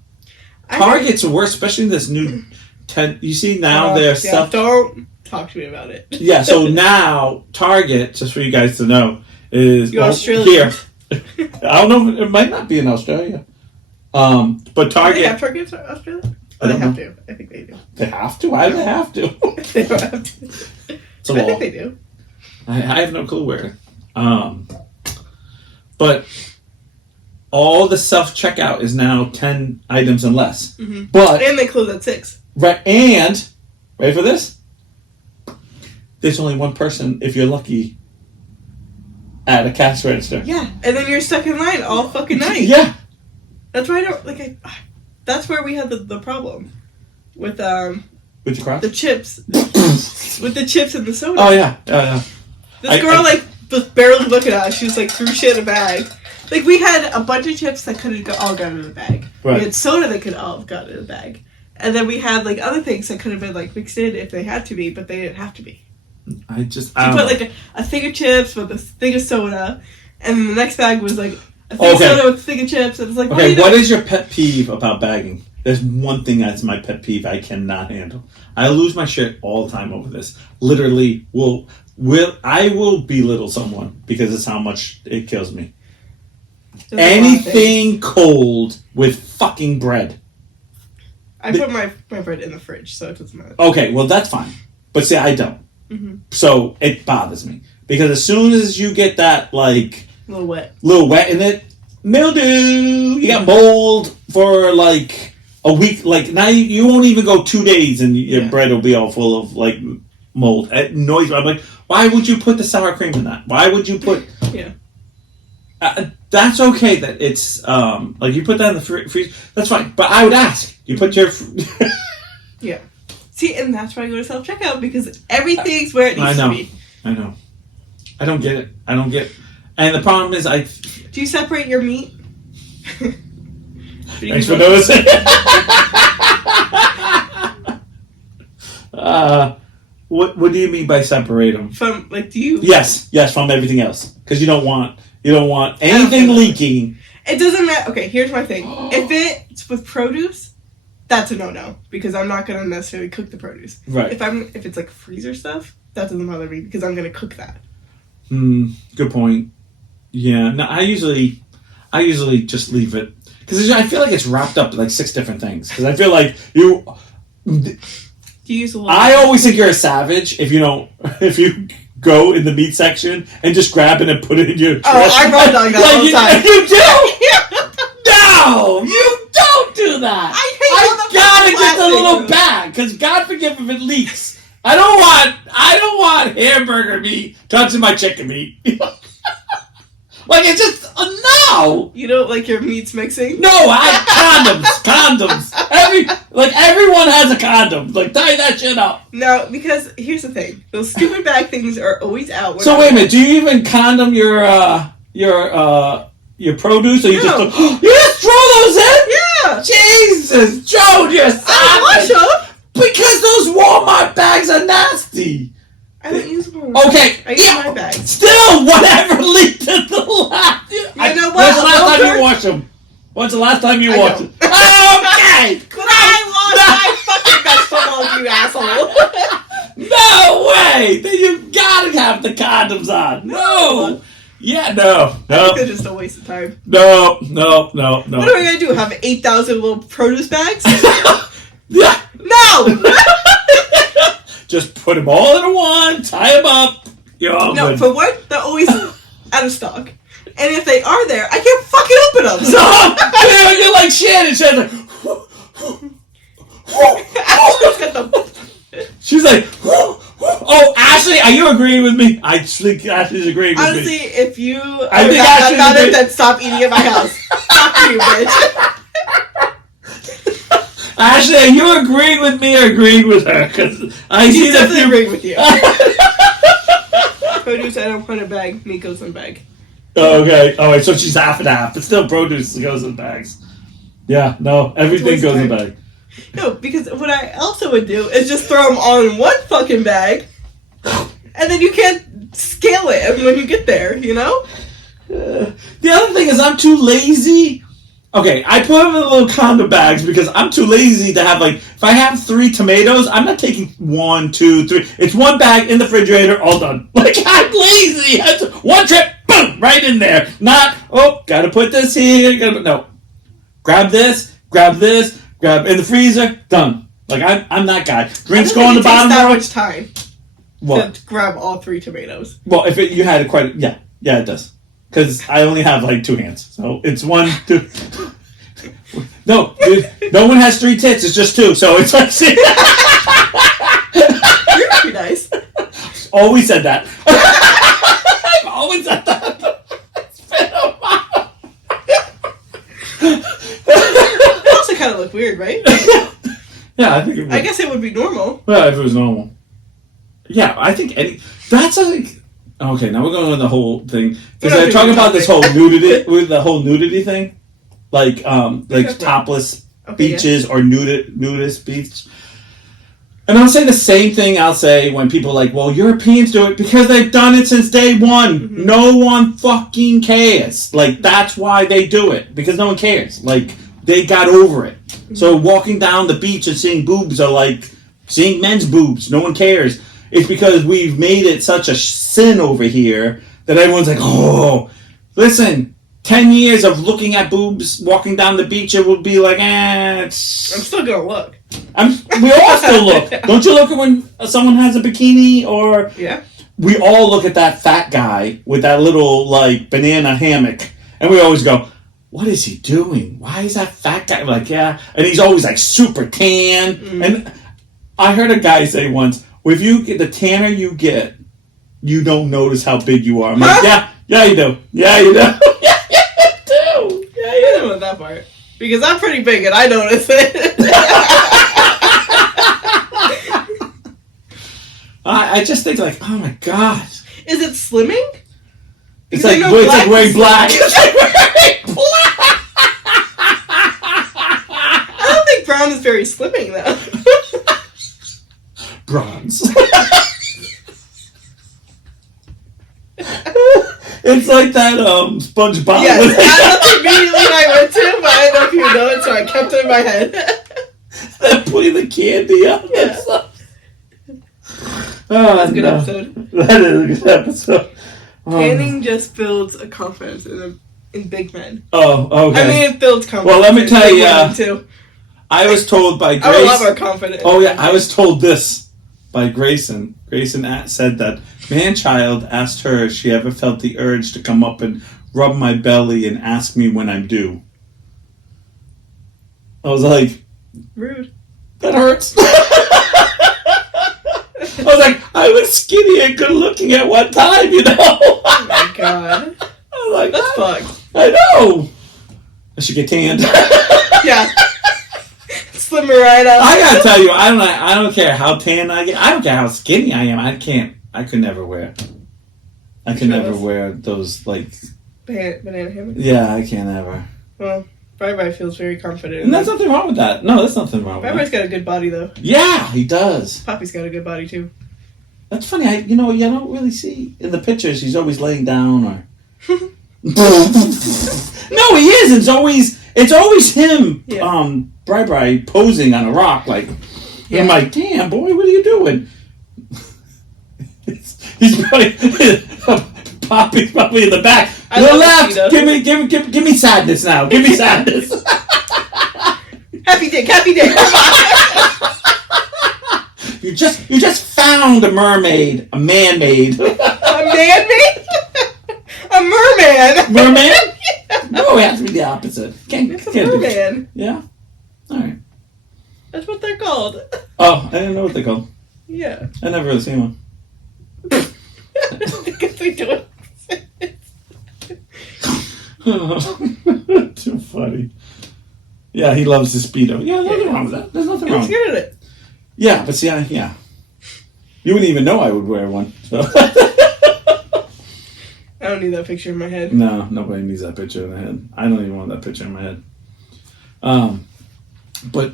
Target's the worst, especially this new 10. You see now there's stuff. Don't talk to me about it. Yeah, so now Target, just for you guys to know, is Australia. Here. I don't know. It might not be in Australia. But Target. Do they have Target in Australia? Oh, they have to. I think they do. They have to? Why do they have to? They don't have to. It's a law. I think they do. I have no clue where. But all the self-checkout is now 10 items and less. Mm-hmm. But and they close at 6. Right, and ready for this? There's only one person, if you're lucky, at a cash register. Yeah, and then you're stuck in line all fucking night. Yeah. That's why I don't that's where we had the problem with your cross? the chips. With the chips and the soda. Oh yeah. This girl was barely looking at us. She was like threw shit in a bag. Like we had a bunch of chips that could have all gone in the bag. Right. We had soda that could all have gone in the bag. And then we had like other things that could have been like mixed in if they had to be, but they didn't have to be. I put like a thing of chips with a thing of soda, and then the next bag was like a thing of soda with a thing of chips, and it's like, what is your pet peeve about bagging? There's one thing that's my pet peeve I cannot handle. I lose my shit all the time over this. Literally, I will belittle someone because it's how much it kills me. Anything cold with fucking bread. I put my bread in the fridge, so it doesn't matter. Okay, well that's fine. But see, I don't. Mm-hmm. So it bothers me. Because as soon as you get that, like... little wet in it, mildew! You got mold for, like, a week. Like, now you won't even go 2 days and your bread will be all full of, like, mold. It annoys me. I'm like, why would you put the sour cream in that? Why would you put... Yeah. That's okay that it's, like, you put that in the freezer. That's fine. But I would ask. You put your... Yeah. See, and that's why I go to self-checkout, because everything's where it needs to be. I know. I don't get it. And the problem is Do you separate your meat? Thanks for noticing. What do you mean by separate them? From, like, do you... Yes, from everything else. Because you don't want anything leaking. It doesn't matter. Okay, here's my thing. If it's with produce... That's a no-no, because I'm not going to necessarily cook the produce. Right. If it's like freezer stuff, that doesn't bother me, because I'm going to cook that. Good point. Yeah. No, I usually just leave it, because I feel like it's wrapped up in like 6 different things. Because I feel like you. Do you use a little? I always think you're a savage if you go in the meat section and just grab it and put it in your. I run on that all the time. You do? No, you don't do that. I gotta get the little bag, because God forgive if it leaks. I don't want hamburger meat touching my chicken meat. Like, it's just no. You don't like your meats mixing? No, condoms. Everyone has a condom. Like, tie that shit up. No, because here's the thing: those stupid bag things are always out. So wait a minute, do you even condom your produce, or you just throw those in? Yeah. Jesus, Joe, you're savage. I wash them because those Walmart bags are nasty. I don't use Walmart. Okay, I use my bags. Still, whatever leaked in the last. You know what? When's the last time you washed them? When's the last time you washed them? Okay. But I wash my fucking vegetables, you asshole. No way! Then you gotta have the condoms on. No. Yeah, no. I think they're just a waste of time. No. What am I gonna do? Have 8,000 little produce bags? Yeah. No! Just put them all in one, tie them up. You're all no, good. for one, they're always out of stock. And if they are there, I can't fucking open them. So, you're like Shannon. She's like, oh, Ashley, are you agreeing with me? I think Ashley's agreeing with me. Honestly, if you I think Ashley's agreeing. Then stop eating at my house. Fuck you, bitch. Ashley, are you agreeing with me or agreeing with her? Because I see that you agreeing with you. Produce, I don't put a bag. Meat goes in a bag. Oh, okay. All right, so she's half and half, but still produce goes in bags. Yeah, no, everything goes in a bag. No, because what I also would do is just throw them all in one fucking bag, and then you can't scale it when you get there, you know? The other thing is I'm too lazy. Okay, I put them in little condom bags because I'm too lazy to have, like, if I have 3 tomatoes, I'm not taking 1, 2, 3. It's one bag in the refrigerator, all done. Like, I'm lazy. One trip, boom, right in there. Not, gotta put this here. No. Grab this, grab in the freezer, done. Like, I'm that guy. Drinks go on the bottom. It takes that much time what? to grab all 3 tomatoes. Well, if you had it quite, yeah, it does. Because I only have, like, 2 hands. So it's 1, 2. No, dude, no one has 3 tits. It's just 2. So it's like... You're pretty nice. Always said that. I've always said that. It's been a while. It also kind of look weird, right? Yeah, I think it would. I guess it would be normal. Well, if it was normal. Yeah, I think that's like... Okay, now we're going on the whole thing. Because they're talking about this whole nudity, with the whole nudity thing. Like topless beaches or nudist beach. And I'll say the same thing I'll say when people are like, well, Europeans do it because they've done it since day one. Mm-hmm. No one fucking cares. Like, that's why they do it. Because no one cares. Like, they got over it. Mm-hmm. So walking down the beach and seeing boobs are like seeing men's boobs. No one cares. It's because we've made it such a sin over here that everyone's like, oh, listen, 10 years of looking at boobs walking down the beach, it would be like, I'm still gonna look. We all still look. Don't you look at when someone has a bikini or... Yeah. We all look at that fat guy with that little, like, banana hammock, and we always go, what is he doing? Why is that fat guy? Like, yeah. And he's always, like, super tan. Mm. And I heard a guy say once, if you get the tanner you get, you don't notice how big you are. I'm like, yeah, you do. Yeah, you do. Yeah, you do. Yeah, you don't know that part. Because I'm pretty big and I notice it. I just think, like, oh my god. Is it slimming? It's like wearing black. It's like wearing black. I don't think brown is very slimming, though. Bronze. It's like that SpongeBob. Yes, that's immediately what I went to, but I don't know if you know it, so I kept it in my head. That putting the candy up. Yeah. That's a good episode. That is a good episode. Tanning just builds a confidence in big men. Oh, okay. I mean, it builds confidence. Well, let me tell you, too. I was told by Grace. I love our confidence. Oh yeah, I was told this by Grayson. Grayson said that man-child asked her if she ever felt the urge to come up and rub my belly and ask me when I'm due. I was like, rude. That hurts. I was like, I was skinny and good looking at one time, you know. Oh my god. I was like, that's fucked. I know. I should get tanned. Yeah. Slimmer right up. I gotta tell you, I don't care how tan I get. I don't care how skinny I am. I could never wear. I could never wear those, like... Banana hammocks? Yeah, I can't ever. Well, Bye-Bye feels very confident. And there's nothing wrong with that. No, there's nothing wrong with that. Bye-Bye's got a good body, though. Yeah, he does. Poppy's got a good body, too. That's funny. You don't really see in the pictures he's always laying down or... No, he is. It's always him, yeah. Bri posing on a rock, like... Yeah. I'm like, damn, boy, what are you doing? He's probably... Poppy's probably in the back. Go left! Give me sadness now. Give me sadness. Happy dick. You just found a mermaid. A man-made. A man-made? A merman. Merman? Yeah. No, it has to be the opposite. It's a merman. Yeah? Alright. That's what they're called. Oh, I didn't know what they're called. Yeah. I never really seen one. Because they do it. Too funny. Yeah, he loves the Speedo. Yeah, there's nothing wrong with that. There's nothing wrong. He's good at it. Yeah, but see, yeah. You wouldn't even know I would wear one. So. I don't need that picture in my head. No, nobody needs that picture in their head. I don't even want that picture in my head. But,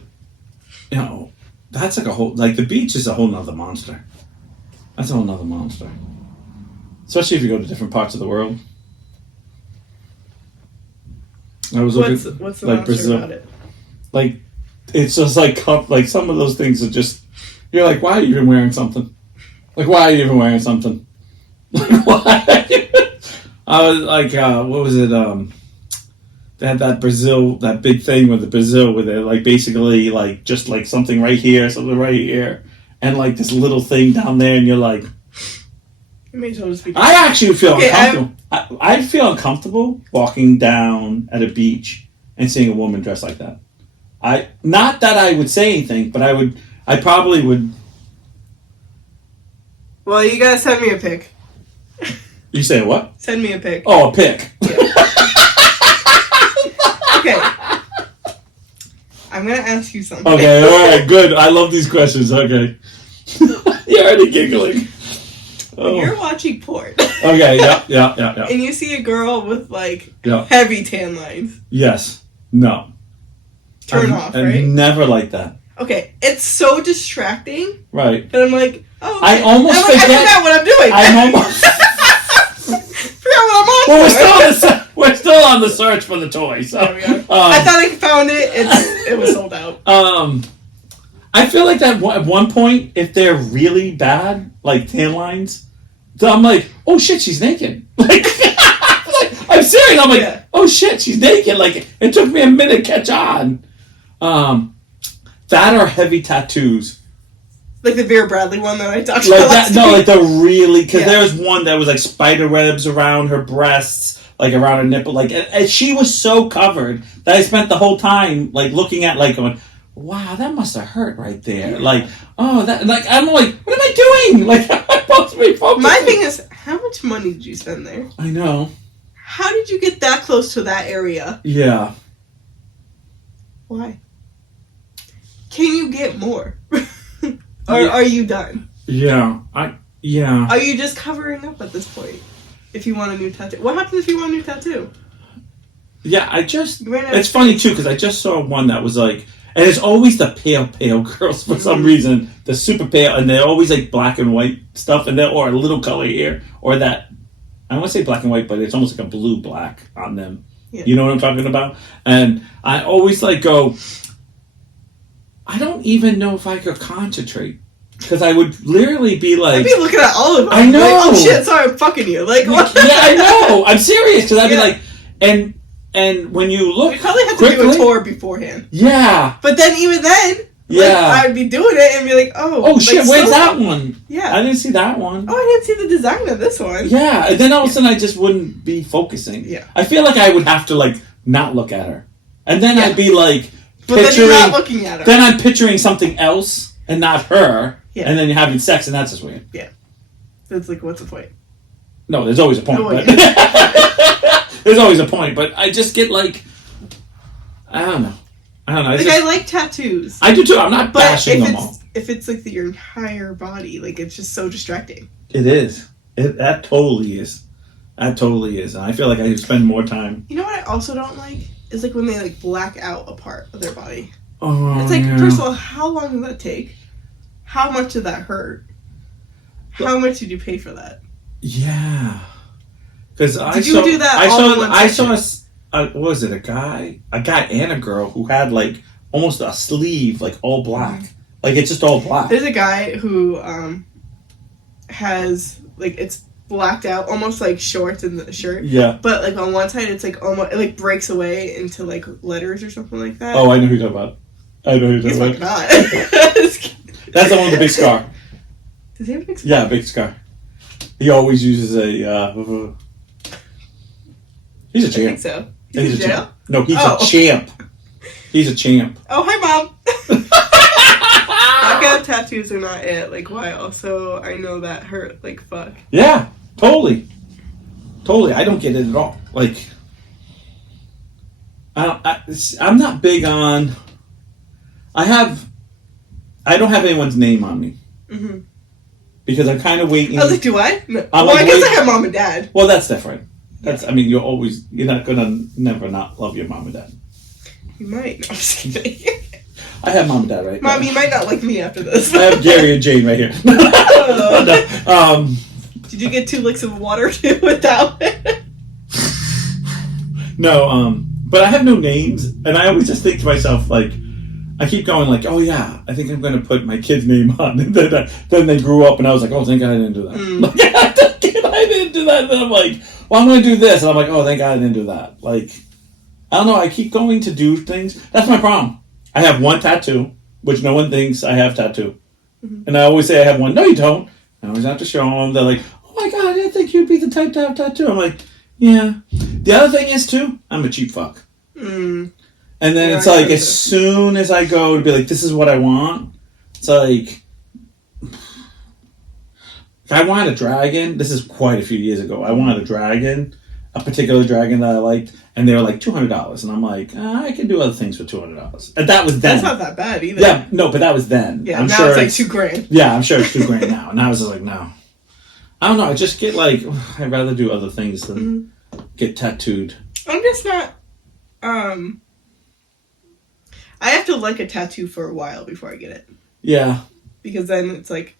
you know, that's like the beach is a whole nother monster. That's a whole nother monster. Especially if you go to different parts of the world. I was what's the monster Brazil. about it? Like, it's just like some of those things are just, you're like, why are you even wearing something? Like, why are you even wearing something? Like, why? I was like, what was it? They had that big thing with the Brazil, where they're like basically like just like something right here, and like this little thing down there, and you're like, I actually feel uncomfortable. I feel uncomfortable walking down at a beach and seeing a woman dressed like that. Not that I would say anything, but I probably would. Well, you gotta send me a pic. You say what? Send me a pic. Oh, a pic. Yeah. Okay. I'm gonna ask you something. Okay, alright, good. I love these questions. Okay. You're already giggling. When you're watching porn. Okay, yeah. And you see a girl with like heavy tan lines. Yes. No. Turn off, right? I never like that. Okay, it's so distracting. Right. And I'm like, oh. Okay. I almost forget. I forgot what I'm doing. I'm almost. Forgot what I'm on. Well, we're still on the search for the toy. So there we go. I thought I found it. It was sold out. I feel like that at one point, if they're really bad, like tan lines, so I'm like, oh shit, she's naked. Like, I'm serious. I'm like, oh shit, she's naked. Like, it took me a minute to catch on. That or heavy tattoos. Like the Vera Bradley one that I talked about last week. No, like the really, because there was one that was like spider webs around her breasts, like around her nipple, like, and she was so covered that I spent the whole time like looking at, like going, wow, that must have hurt right there. Yeah. Like, oh, that, like, I'm like, what am I doing? Like, I'm supposed to be focusing. My thing is, how much money did you spend there? I know. How did you get that close to that area? Yeah. Why? Can you get more? Or are you done? Yeah. Are you just covering up at this point? If you want a new tattoo. What happens if you want a new tattoo? Yeah, it's funny too, because I just saw one that was like, and it's always the pale girls for some reason. They're super pale, and they're always like black and white stuff, and or a little color here, or that, I don't want to say black and white, but it's almost like a blue-black on them. Yeah. You know what I'm talking about? And I always like go, I don't even know if I could concentrate. Because I would literally be like... I'd be looking at all of them. I know! Like, oh shit, sorry, I'm fucking you. Like, what? Yeah, I know! I'm serious, because I'd be like... And when you look... We probably had to do a tour beforehand. Yeah. But then even then... I'd be doing it and be like, oh... Oh shit, where's that one? Yeah. I didn't see that one. Oh, I didn't see the design of this one. Yeah, and then all of a sudden I just wouldn't be focusing. Yeah. I feel like I would have to, like, not look at her. And then I'd be like... But then you're not looking at her. Then I'm picturing something else and not her. Yeah. And then you're having sex, and that's just weird. Yeah. It's like, what's the point? No, there's always a point. But there's always a point, but I just get like... I don't know. Like, I like tattoos. I do too. I'm not bashing them all. If it's like your entire body, like, it's just so distracting. It is. That totally is. That totally is. And I feel like I spend more time... You know what I also don't like? Is like when they like black out a part of their body. Oh, it's like, first of all, how long did that take? How much did that hurt? How much did you pay for that? Yeah. Because I saw what was it, a guy and a girl who had like almost a sleeve, like all black. Like it's just all black. There's a guy who has like it's blacked out, almost like shorts in the shirt. Yeah. But like on one side, it's like almost it like breaks away into like letters or something like that. Oh, I know who you're talking about. He's not. That's the one with the big scar. Does he have a big scar? Yeah, big scar. He always uses a. He's a champ. I think so. He's in jail? Champ. No, he's a champ. He's a champ. Oh, hi, Mom. I've got tattoos are not it. Like, why? Also, I know that hurt. Like, fuck. Yeah, totally. I don't get it at all. Like, I'm not big on. I don't have anyone's name on me. Mm-hmm. Because I'm kind of waiting. I was like, do I? No. Well, I guess I have mom and dad. Well, that's different. I mean, you're not gonna never not love your mom and dad. You might. No, I'm just kidding. I have mom and dad right Mom, you might not like me after this. I have Gary and Jane right here. Did you get 2 licks of water too with that one? No, but I have no names, and I always just think to myself, like, I keep going, like, oh yeah, I think I'm going to put my kid's name on. And then they grew up, and I was like, oh, thank God I didn't do that. Like, I didn't do that. And then I'm like, well, I'm going to do this. And I'm like, oh, thank God I didn't do that. Like, I don't know. I keep going to do things. That's my problem. I have one tattoo, which no one thinks I have tattoo. Mm-hmm. And I always say I have one. No, you don't. I always have to show them. They're like, oh my God, I didn't think you'd be the type to have tattoo. I'm like, yeah. The other thing is, too, I'm a cheap fuck. Mm. And then it's like, as soon as I go to be like, this is what I want, it's like, if I wanted a dragon, this is quite a few years ago, I wanted a dragon, a particular dragon that I liked, and they were like $200. And I'm like, I can do other things for $200. And that was then. That's not that bad either. Yeah, no, but that was then. Yeah, now it's like $2,000. Yeah, I'm sure it's $2,000 now. And I was just like, no. I don't know, I just get like, I'd rather do other things than get tattooed. I'm just not, I have to like a tattoo for a while before I get it. Yeah. Because then it's like,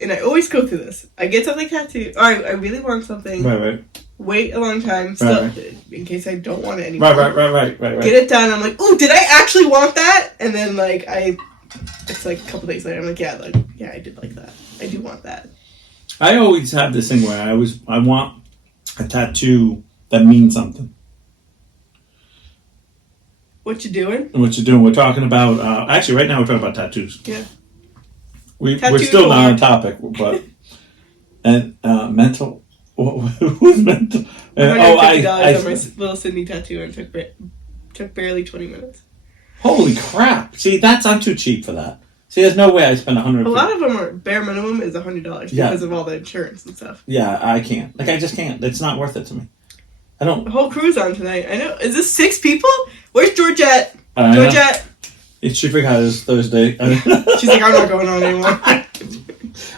and I always go through this. I get something tattooed, or I really want something. Right. Wait a long time, still, right. In case I don't want it anymore. Right. Get it done. I'm like, ooh, did I actually want that? And then like it's like a couple days later. I'm like, yeah, I did like that. I do want that. I always have this thing where I want a tattoo that means something. What you doing? We're talking about, actually right now we're talking about tattoos. Yeah. We're still not on topic, but, and mental, who's mental? $150 on my little Sydney tattoo and took barely 20 minutes. Holy crap. See, I'm too cheap for that. See, there's no way I spend $150. A lot of them are, bare minimum is $100 because of all the insurance and stuff. Yeah, I can't. Like, I just can't. It's not worth it to me. I don't. The whole crew's on tonight. I know. Is this 6 people? Where's Georgette? Georgette. She forgot it's Thursday. She's like, I'm not going on anymore.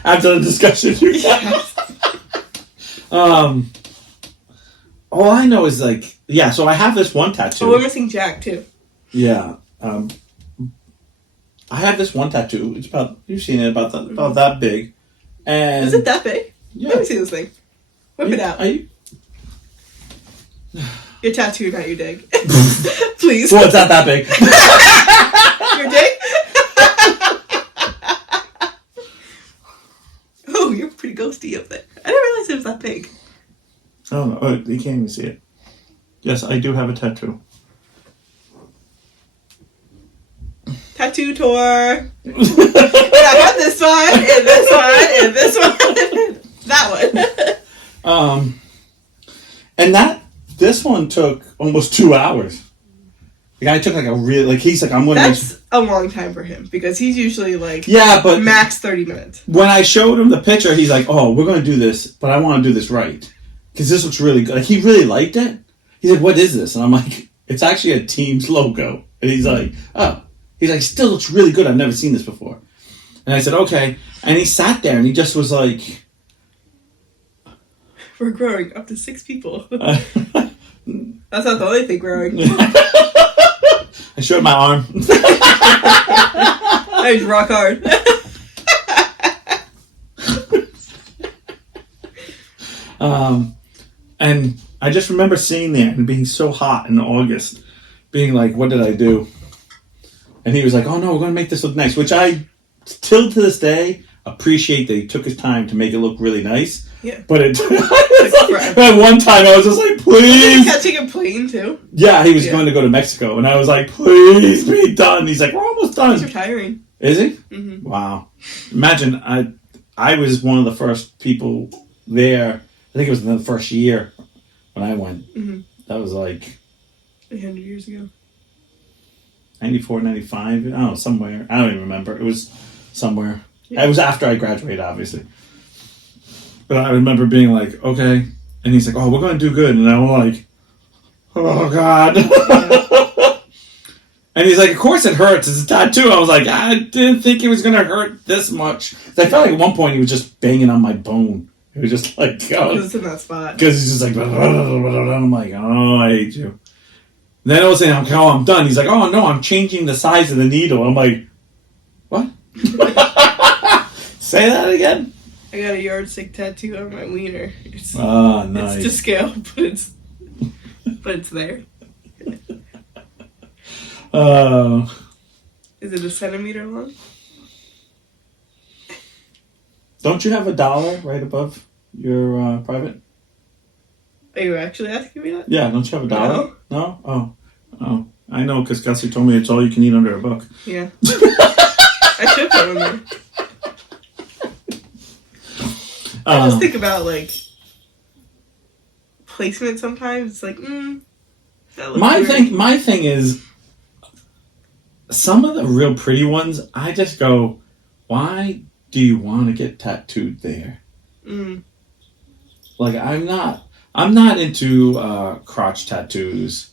After the discussion you guys. All I know is like, yeah, so I have this one tattoo. Oh, we're missing Jack too. Yeah. I have this one tattoo. It's about, you've seen it, about that big. And is it that big? Yeah. Let me see this thing. Whip it out. Your tattoo, not your dick. Please. Well, it's not that big. Your dick? Oh, you're pretty ghosty up there. I didn't realize it was that big. Oh, no. Oh, you can't even see it. Yes, I do have a tattoo. Tattoo tour. And I got this one, and this one, and this one, that one. And this one took almost 2 hours. The guy took like a real, like, he's like, I'm going to. That's a long time for him because he's usually like, yeah, but max 30 minutes. When I showed him the picture, he's like, oh, we're going to do this, but I want to do this right. Because this looks really good. Like, he really liked it. He's like, what is this? And I'm like, it's actually a Team's logo. And he's like, oh. He's like, still looks really good. I've never seen this before. And I said, okay. And he sat there and he just was like, we're growing up to 6 people. That's not the only thing growing. I showed my arm. That was rock hard. And I just remember sitting there and being so hot in August, being like, what did I do? And he was like, oh no, we're going to make this look nice, which I, till to this day, appreciate that he took his time to make it look really nice. Yeah. But at one time I was just like, please. Was he catching a plane too? Yeah, he was going to go to Mexico. And I was like, please be done. He's like, we're almost done. He's retiring. Is he? Mm-hmm. Wow. Imagine, I was one of the first people there. I think it was in the first year when I went. Mm-hmm. That was like 800 years ago. 94, 95, oh, somewhere. I don't even remember. It was somewhere. Yeah. It was after I graduated, obviously. But I remember being like, okay. And he's like, oh, we're going to do good. And I'm like, oh God. And he's like, of course it hurts. It's a tattoo. I was like, I didn't think it was going to hurt this much. I felt like at one point he was just banging on my bone. It was just like, because it's in that spot. Because he's just like, I'm like, oh, I hate you. And then I was saying, oh, I'm done. He's like, oh, no, I'm changing the size of the needle. I'm like, what? Say that again? I got a yardstick tattoo on my wiener. It's, nice. It's to scale, but it's there. Is it a centimeter long? Don't you have $1 right above your private? Are you actually asking me that? Yeah, don't you have $1? No? Oh. I know, because Gussie told me it's all you can eat under a buck. Yeah. I should put it on there. I just think about, like, placement sometimes. It's like, my thing is, some of the real pretty ones, I just go, why do you want to get tattooed there? Like, I'm not into crotch tattoos.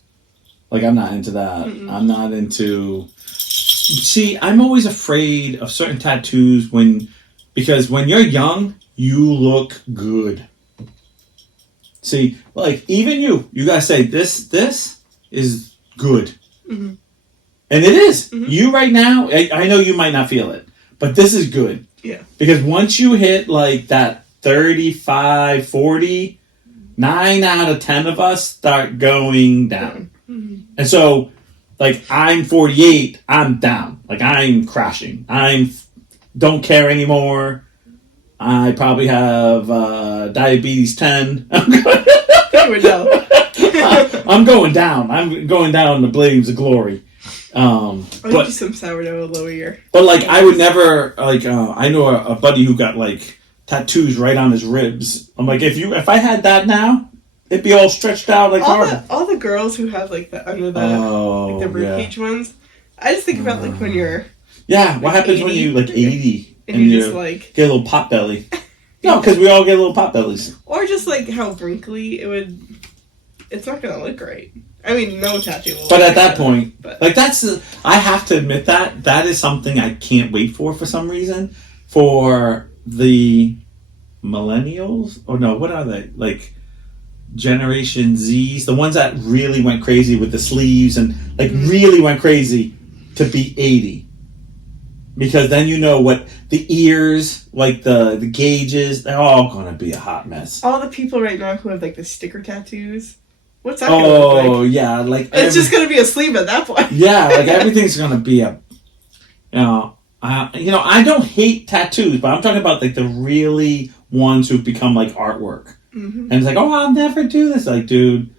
Like, I'm not into that. I'm not into... See, I'm always afraid of certain tattoos because when you're young, you look good. See, like, even you gotta say, this is good. Mm-hmm. And it is. Mm-hmm. You right now, I know you might not feel it, but this is good. Yeah. Because once you hit, like, that 35, 40, 9 out of 10 of us start going down. Mm-hmm. And so, like, I'm 48, I'm down. Like, I'm crashing. Don't care anymore. I probably have diabetes 10. I'm going down. I'm going down the blaze of glory. I'll do some sourdough lower year. But, like, I would never, like, I know a buddy who got, like, tattoos right on his ribs. I'm like, if I had that now, it'd be all stretched out like hard. All the girls who have, like, the under the like the ribcage ones, I just think about, like, when you're... Yeah, like, what happens 80? When you, like, 80 and you just, like... Get a little pot belly. No, because we all get little pot bellies. Or just, like, how wrinkly it would... It's not going to look right. I mean, no tattoo will But at that point, like, I have to admit that is something I can't wait for some reason. For the millennials? Or no, what are they? Like, Generation Zs? The ones that really went crazy with the sleeves and, like, really went crazy to be 80. Because then you know what the ears, like the gauges, they're all going to be a hot mess. All the people right now who have, like, the sticker tattoos. What's that going to look like? Oh, yeah. Like, it's just going to be a sleeve at that point. Yeah, like, everything's going to be a... I don't hate tattoos, but I'm talking about, like, the really ones who've become, like, artwork. Mm-hmm. And it's like, oh, I'll never do this. Like, dude,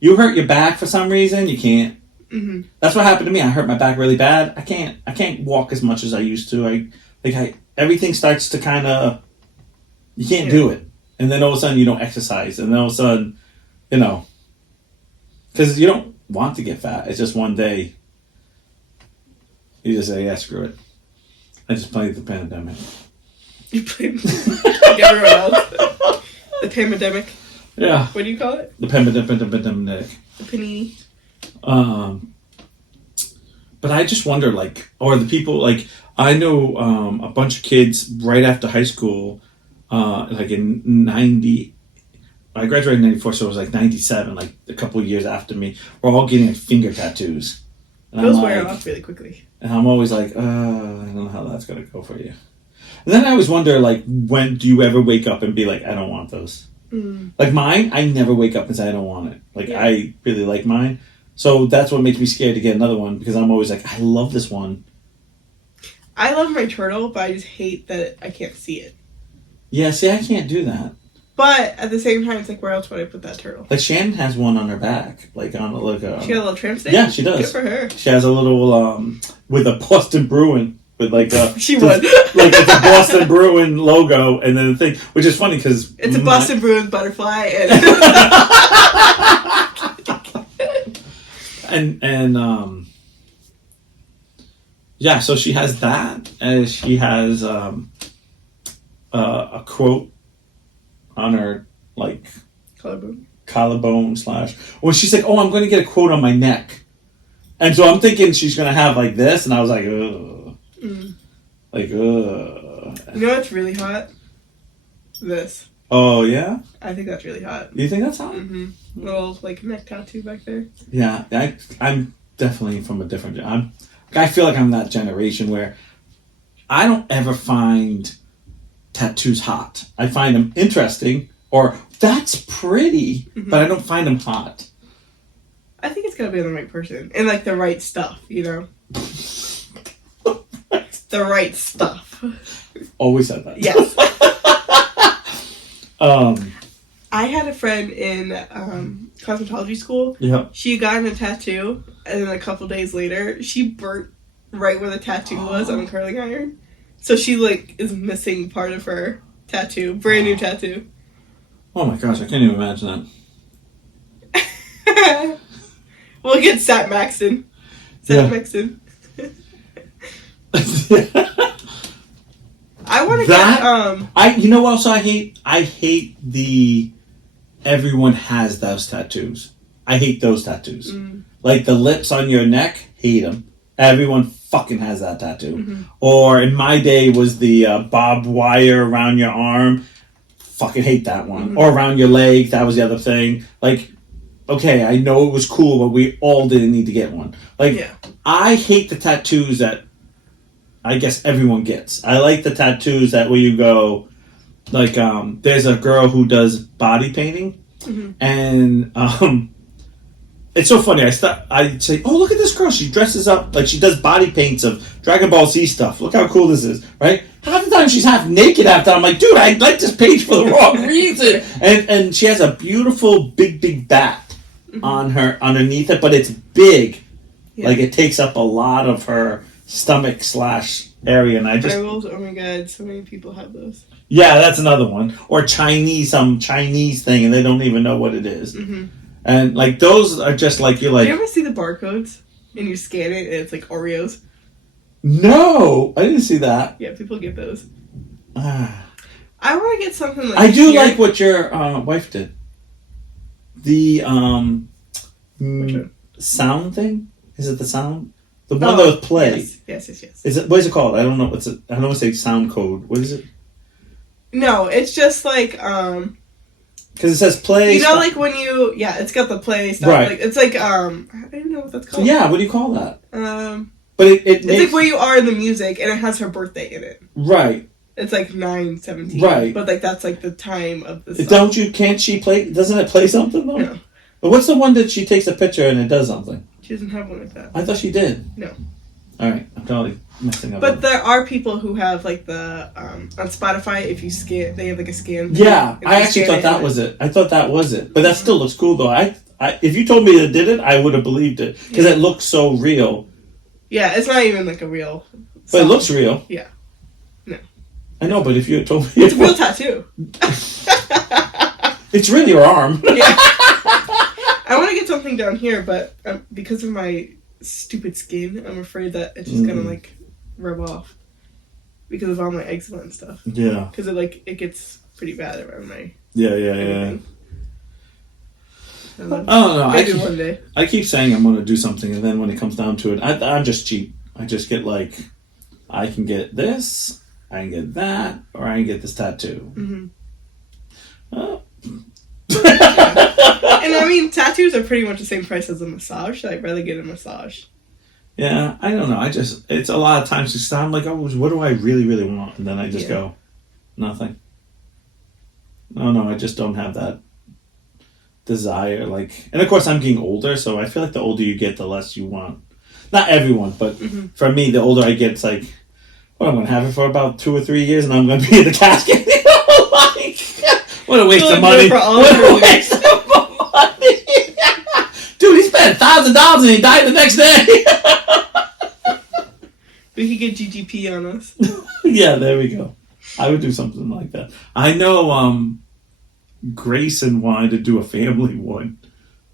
you hurt your back for some reason, you can't. Mm-hmm. That's what happened to me. I hurt my back really bad. I can't walk as much as I used to. Everything starts to kind of... You can't do it. And then all of a sudden you don't exercise. And then all of a sudden... because you don't want to get fat. It's just one day you just say, yeah, screw it. I just played the pandemic. You played like everyone else. The pandemic. Yeah. What do you call it? The pandemic. The panini. But I just wonder, like, or the people, like, I know a bunch of kids right after high school, like in 90. I graduated in 94, so it was like 97, like a couple of years after me. We're all getting like, finger tattoos. And those wear off really quickly. And I'm always like, I don't know how that's going to go for you. And then I always wonder, like, when do you ever wake up and be like, I don't want those? Mm. Like mine, I never wake up and say I don't want it. Like, I really like mine. So that's what makes me scared to get another one, because I'm always like, I love this one. I love my turtle, but I just hate that I can't see it. Yeah, see, I can't do that. But at the same time, it's like, where else would I put that turtle? Like, Shannon has one on her back. Like, on like a... She got a little tramp stamp? Yeah, she does. Good for her. She has a little, with a Boston Bruin, with like a... She would. Like, it's a Boston Bruin logo, and then the thing, which is funny, because... It's a Boston Bruin butterfly, and... yeah, so she has that, and she has, a quote on her, like... Collarbone? collarbone / Or she's like, oh, I'm going to get a quote on my neck. And so I'm thinking she's going to have like this. And I was like, ugh. Like, ugh. You know what's really hot? This. Oh, yeah? I think that's really hot. You think that's hot? Mm-hmm. Little, like, neck tattoo back there. Yeah, I'm definitely from a different... I feel like I'm that generation where I don't ever find tattoos hot. I find them interesting, or that's pretty, but I don't find them hot. I think it's gotta be on the right person. And, like, the right stuff, you know? The right stuff. Always said that. Yes. I had a friend in cosmetology school. Yeah. She got a tattoo, and then a couple days later, she burnt right where the tattoo was on a curling iron. So she, like, is missing part of her tattoo. Brand new tattoo. Oh my gosh, I can't even imagine that. We'll get Sat Maxton. Maxton. I want to get you know what else I hate? I hate the everyone has those tattoos. I hate those tattoos. Like the lips on your neck, hate them. Everyone fucking has that tattoo. Or in my day was the barbed wire around your arm. Fucking hate that one. Or around your leg, that was the other thing. Like, okay, I know it was cool, but we all didn't need to get one. Like, I hate the tattoos that I guess everyone gets. I like the tattoos that where you go, like, there's a girl who does body painting, and it's so funny. I say, oh, look at this girl. She dresses up, like she does body paints of Dragon Ball Z stuff. Look how cool this is, right? Half the time she's half naked after. I'm like, dude, I like this page for the wrong reason. And she has a beautiful big bat on her, underneath it, but it's big. Yeah. Like it takes up a lot of her stomach / area, and I just... oh my god, so many people have those. Yeah, that's another one. Or some Chinese thing, and they don't even know what it is. And, like, those are just like, you're like... Do you ever see the barcodes, and you scan it, and it's like Oreos? No! I didn't see that. Yeah, people get those. I want to get something like... I do like what your wife did. The, sound thing? Is it the sound? The one that was play. Yes. Is it? What is it called? I don't know. I don't want to say sound code. What is it? No, it's just like because it says play. You know, like when you it's got the play stuff. Right. Like, it's like I don't even know what that's called. Yeah. What do you call that? But it's like where you are in the music, and it has her birthday in it. Right. It's like 9/17. Right. But like that's like the time of the song. Don't you? Can't she play? Doesn't it play something though? No. But what's the one that she takes a picture and it does something? She doesn't have one like that. I thought she did. No. All right, I'm totally messing up. But there are people who have like the on Spotify. If you scan, they have like a scan. Yeah, I actually thought that was it. I thought that was it. But that still looks cool though. I if you told me it did it, I would have believed it because it looks so real. Yeah, it's not even like a real song. But it looks real. Yeah. No. I know, but if you had told me... It's a real tattoo. It's really your arm. Yeah. I want to get something down here, but because of my stupid skin, I'm afraid that it's just going to, like, rub off. Because of all my eczema and stuff. Yeah. Because it gets pretty bad around my... Yeah. I don't know. Maybe one day. I keep saying I'm going to do something, and then when it comes down to it, I'm just cheap. I just get, like, I can get this, I can get that, or I can get this tattoo. And I mean, tattoos are pretty much the same price as a massage, so I'd rather get a massage. Yeah, I don't know. It's a lot of times just I'm like, oh, what do I really, really want? And then I just go, nothing. No, I just don't have that desire. Like, and of course I'm getting older, so I feel like the older you get, the less you want. Not everyone, but for me, the older I get, it's like, well, I'm going to have it for about 2 or 3 years, and I'm going to be in the casket. Like, what a waste of money. What a waste of money. Dude, he spent $1,000 and he died the next day. We could get GGP on us. Yeah, there we go. I would do something like that. I know Grayson wanted to do a family one.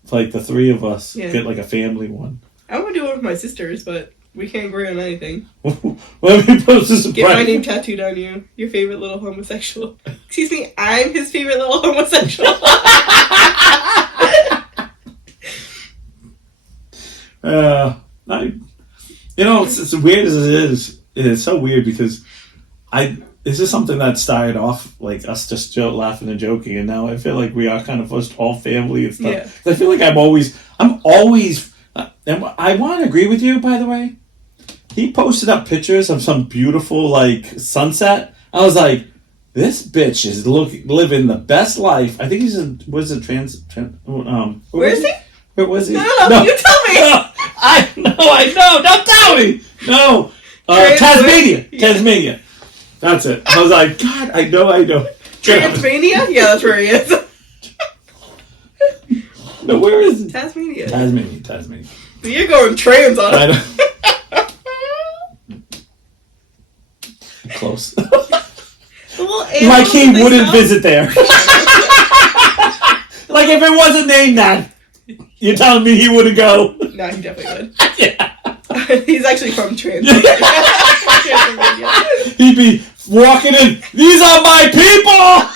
It's like the 3 of us get like a family one. I want to do one with my sisters, but we can't agree on anything. Let me post this. Get my name tattooed on you. Your favorite little homosexual. Excuse me, I'm his favorite little homosexual. It's weird as it is. It's so weird because this is something that started off like us just laughing and joking, and now I feel like we are kind of just all family and stuff. Yeah. I feel like I'm always, and I want to agree with you, by the way. He posted up pictures of some beautiful like sunset. I was like, this bitch is living the best life. I think he's where is he? Where was he? No, you tell me. No, I know. Don't tell me. No. Tasmania. Yeah. Tasmania. That's it. I was like, God, I know. Tasmania? Yeah, that's where he is. No, where is it? Tasmania. Tasmania. You're going trans on it. I know. Close. Like he wouldn't visit there. Like if it wasn't named that, you're telling me he wouldn't go? No, he definitely would. Yeah. He's actually from Trans. He'd be walking in, these are my people!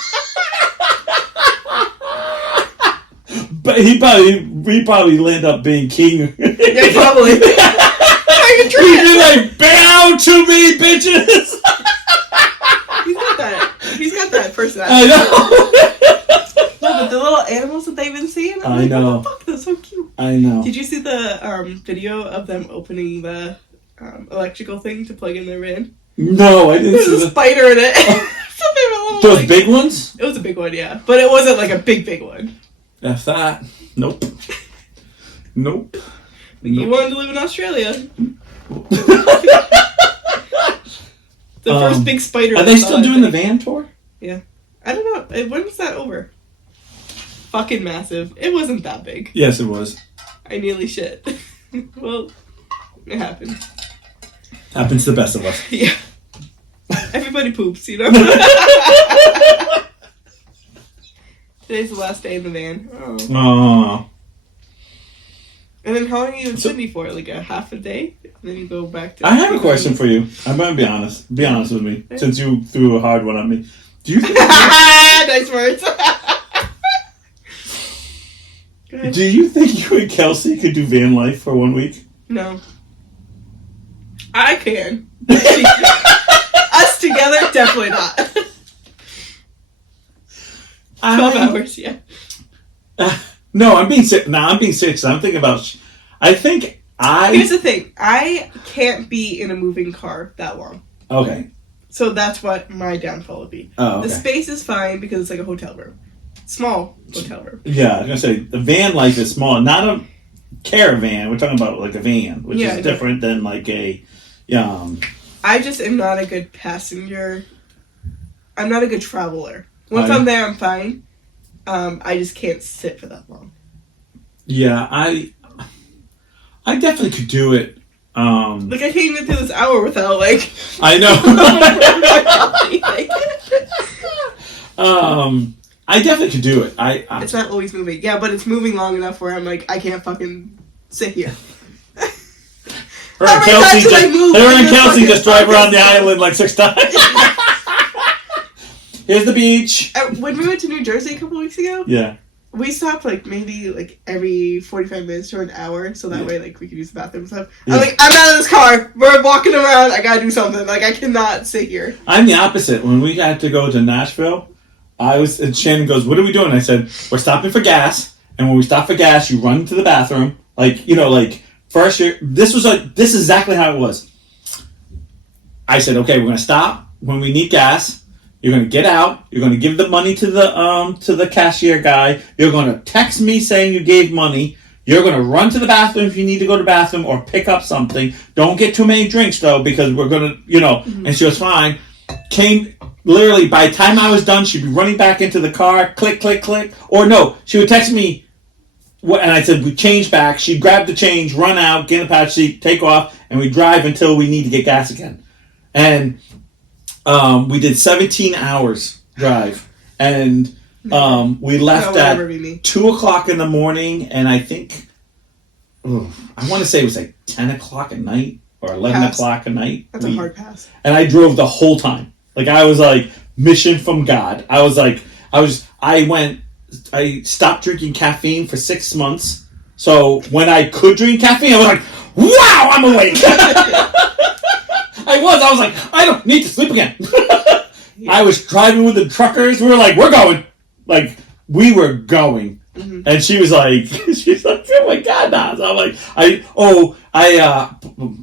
But we probably end up being king. Yeah, probably. He'd be like, bow to me, bitches! He's got that personality. I know. No, but the little animals that they've been seeing, I know. What the fuck? That's so cute. I know. Did you see the video of them opening the electrical thing to plug in their van? No, I didn't see There's a spider in it. Those big ones? It was a big one, yeah. But it wasn't like a big one. That's that. Nope. You wanted to live in Australia. The first big spider. Are they still doing the van tour? Yeah. I don't know. When was that over? Fucking massive. It wasn't that big. Yes, it was. I nearly shit. Well, it happened. Happens to the best of us. Yeah. Everybody poops, you know? Today's the last day in the van. Oh. Aww. And then how long are you in Sydney for? Like a half a day? And then you go back to... I have a question for you. I'm going to be honest. Be honest with me. Since you threw a hard one at me. Do you think... Nice words. Do you think you and Kelsey could do van life for 1 week? No. I can. Us together, definitely not. 12 hours, yeah. No, I'm being sick. No, I'm being serious. I'm thinking about... Here's the thing. I can't be in a moving car that long. Okay. So that's what my downfall would be. Oh, okay. The space is fine because it's like a hotel room. Small hotel room. Yeah, I was going to say, the van life is small. Not a caravan. We're talking about like a van, which is different than like a... I just am not a good passenger. I'm not a good traveler. Once I'm there, I'm fine. I just can't sit for that long. Yeah, I definitely could do it. Like I can't get through this hour without like. I know. I definitely could do it. It's not always moving. Yeah, but it's moving long enough where I'm like I can't fucking sit here. Her and Kelsey just drive around the island like 6 times. Here's the beach. When we went to New Jersey a couple weeks ago, we stopped like maybe like every 45 minutes to an hour, so that way like we could use the bathroom and stuff. Yeah. I'm like, I'm out of this car. We're walking around. I gotta do something. Like I cannot sit here. I'm the opposite. When we had to go to Nashville, and Shannon goes, "What are we doing?" I said, "We're stopping for gas." And when we stop for gas, you run to the bathroom. First year, this is exactly how it was. I said, "Okay, we're gonna stop when we need gas. You're going to get out. You're going to give the money to the cashier guy. You're going to text me saying you gave money. You're going to run to the bathroom if you need to go to the bathroom or pick up something. Don't get too many drinks, though, because we're going to, Mm-hmm. And she was fine. Came, literally, by the time I was done, she'd be running back into the car. Click, click, click. Or no, she would text me, and I said, we change back. She'd grab the change, run out, get in the patch seat, take off, and we drive until we need to get gas again. And... we did 17 hours drive, and we left at 2 o'clock in the morning, and I think, I want to say it was like 10 o'clock at night, or 11 o'clock at night. That's a hard pass. And I drove the whole time. Like, I was like, mission from God. I stopped drinking caffeine for 6 months, So when I could drink caffeine, I was like, wow, I'm awake. I was like, I don't need to sleep again. I was driving with the truckers. We were like, we're going. Like, we were going. Mm-hmm. And she's like, oh my God, nah. So I'm like, I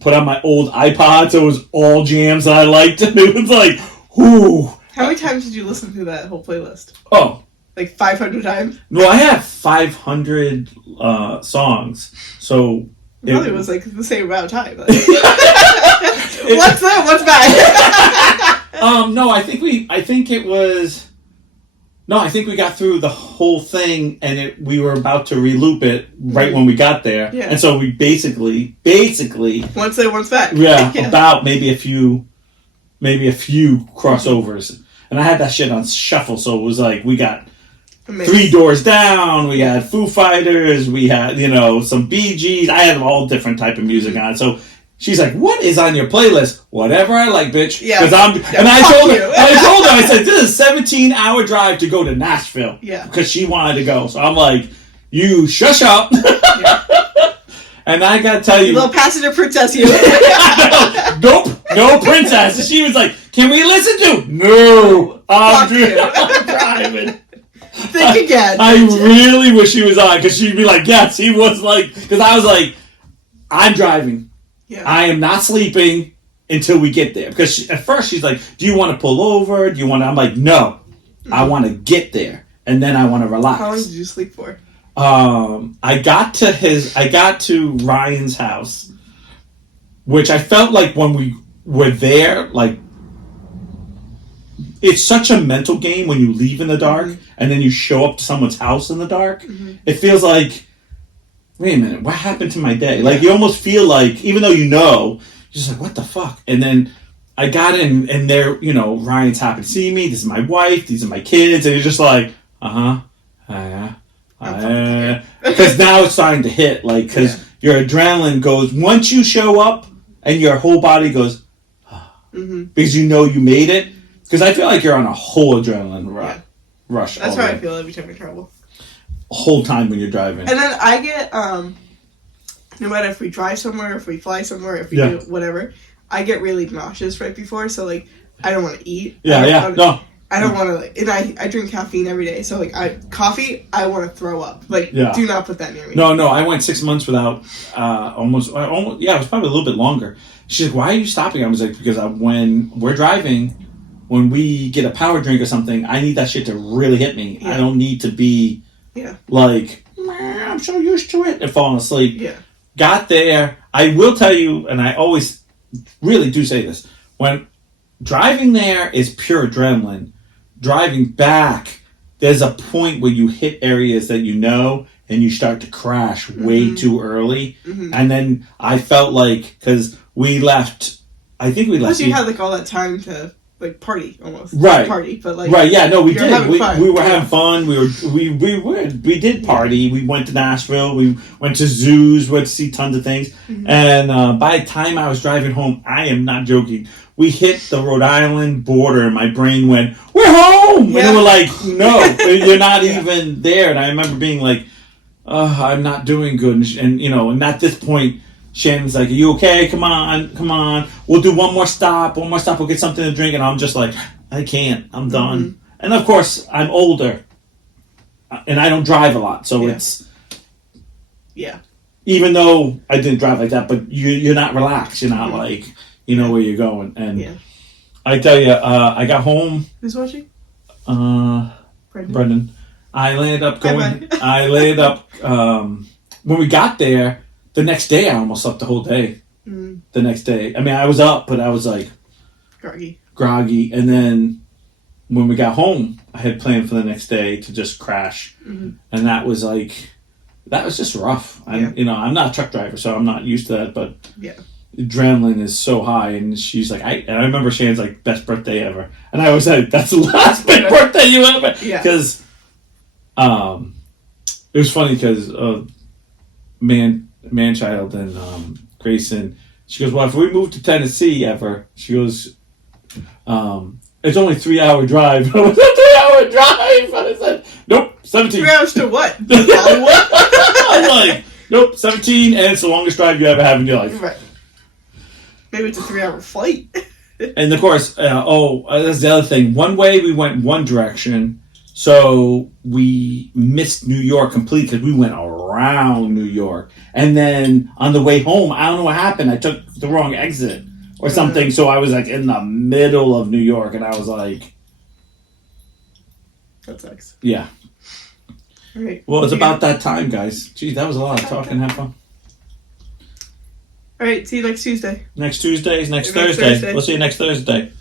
put on my old iPod, so it was all jams that I liked. And it was like, whoo. How many times did you listen to that whole playlist? Oh. Like 500 times? No, I have 500 songs. So it probably was like the same amount of time. What's that? What's back? No, I think we got through the whole thing, and we were about to reloop it right when we got there. Yeah. And so we basically once there, once back. Yeah, yeah. About maybe a few crossovers. And I had that shit on shuffle, so it was like we got Three Doors Down, we had Foo Fighters, we had, some Bee Gees. I had all different type of music on. So she's like, "What is on your playlist?" "Whatever I like, bitch." Yeah. And I told her, I said, "This is a 17-hour drive to go to Nashville." Yeah. Because she wanted to go. So I'm like, "You shush up." Yeah. And I gotta tell you, little passenger princess, you. Nope, no princess. She was like, "Can we listen to?" "No, I'm driving." Think again. I really wish she was on, because she'd be like, "Yes, he was like," because I was like, "I'm driving. Yeah. I am not sleeping until we get there." Because at first she's like, "Do you want to pull over? Do you want to?" I'm like, "No, I want to get there, and then I want to relax." How long did you sleep for? I got to Ryan's house, which I felt like when we were there, like, it's such a mental game when you leave in the dark and then you show up to someone's house in the dark. Mm-hmm. It feels like, wait a minute, what happened to my day? Yeah. Like, you almost feel like, even though you're just like, what the fuck? And then I got in, and there, Ryan's happy to see me. This is my wife. These are my kids. And you're just like, because now it's starting to hit, like, because your adrenaline goes, once you show up and your whole body goes, because you made it. Because I feel like you're on a whole adrenaline rush. That's how I feel every time I travel. Whole time when you're driving. And then I get, no matter if we drive somewhere, if we fly somewhere, if we do whatever, I get really nauseous right before. So, like, I don't want to eat. I don't want to, like, and I drink caffeine every day. So, like, coffee, I want to throw up. Like, do not put that near me. No, I went 6 months without, it was probably a little bit longer. She's like, "Why are you stopping?" I was like, "Because when we're driving, when we get a power drink or something, I need that shit to really hit me. Yeah. I don't need to be like, I'm so used to it," and falling asleep. Yeah. Got there. I will tell you, and I always really do say this, when driving there is pure adrenaline. Driving back, there's a point where you hit areas that and you start to crash way too early. Mm-hmm. And then I felt like, because we left. Plus you had, like, all that time to, like, party almost. Right. Party, but, like, right, yeah, no, we did. We were having fun. We did party. Yeah. We went to Nashville. We went to zoos. Went to see tons of things. Mm-hmm. And by the time I was driving home, I am not joking, we hit the Rhode Island border, and my brain went, "We're home!" Yeah. And they were like, "No, you're not even there." And I remember being like, "I'm not doing good." And at this point, Shannon's like, "Are you okay? Come on. We'll do one more stop. We'll get something to drink." And I'm just like, I can't. I'm done. Mm-hmm. And of course, I'm older, and I don't drive a lot, so it's even though I didn't drive like that, but you're not relaxed. You're not like, where you're going. And I tell you, I got home. Who's watching? Brendan. I landed up when we got there. The next day, I almost slept the whole day. Mm. The next day. I mean, I was up, but I was like groggy. And then when we got home, I had planned for the next day to just crash. Mm-hmm. And that was just rough. I'm not a truck driver, so I'm not used to that, but adrenaline is so high. And she's like, I remember Shannon's like, "Best birthday ever." And I was like, "That's the last big birthday you ever." Because it was funny because Manchild and Grayson, she goes, "Well, if we move to Tennessee ever," she goes, "It's only a 3-hour drive." I was a 3-hour drive, and I said, "Nope, 17." 3 hours to what? I'm like, Nope, 17, and it's the longest drive you ever have in your life. Right. Maybe it's a 3-hour flight. And of course, that's the other thing. One way we went one direction, so we missed New York completely because we went around New York. And then on the way home, I don't know what happened. I took the wrong exit or something, so I was like in the middle of New York, and I was like, that sucks. Yeah. All right. Well, it's about that time, guys. Gee, that was a lot of talking. Have fun. All right. See you next Tuesday. Next Tuesday is next Thursday. We'll see you next Thursday.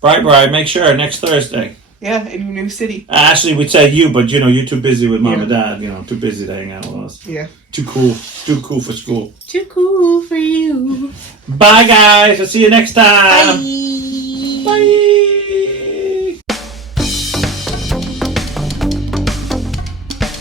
Bride, make sure next Thursday. Yeah, in your new city. Ashley would say you, but you're too busy with mom and dad. Too busy to hang out with us. Yeah. Too cool for school. Too cool for you. Bye, guys. I'll see you next time. Bye. Bye.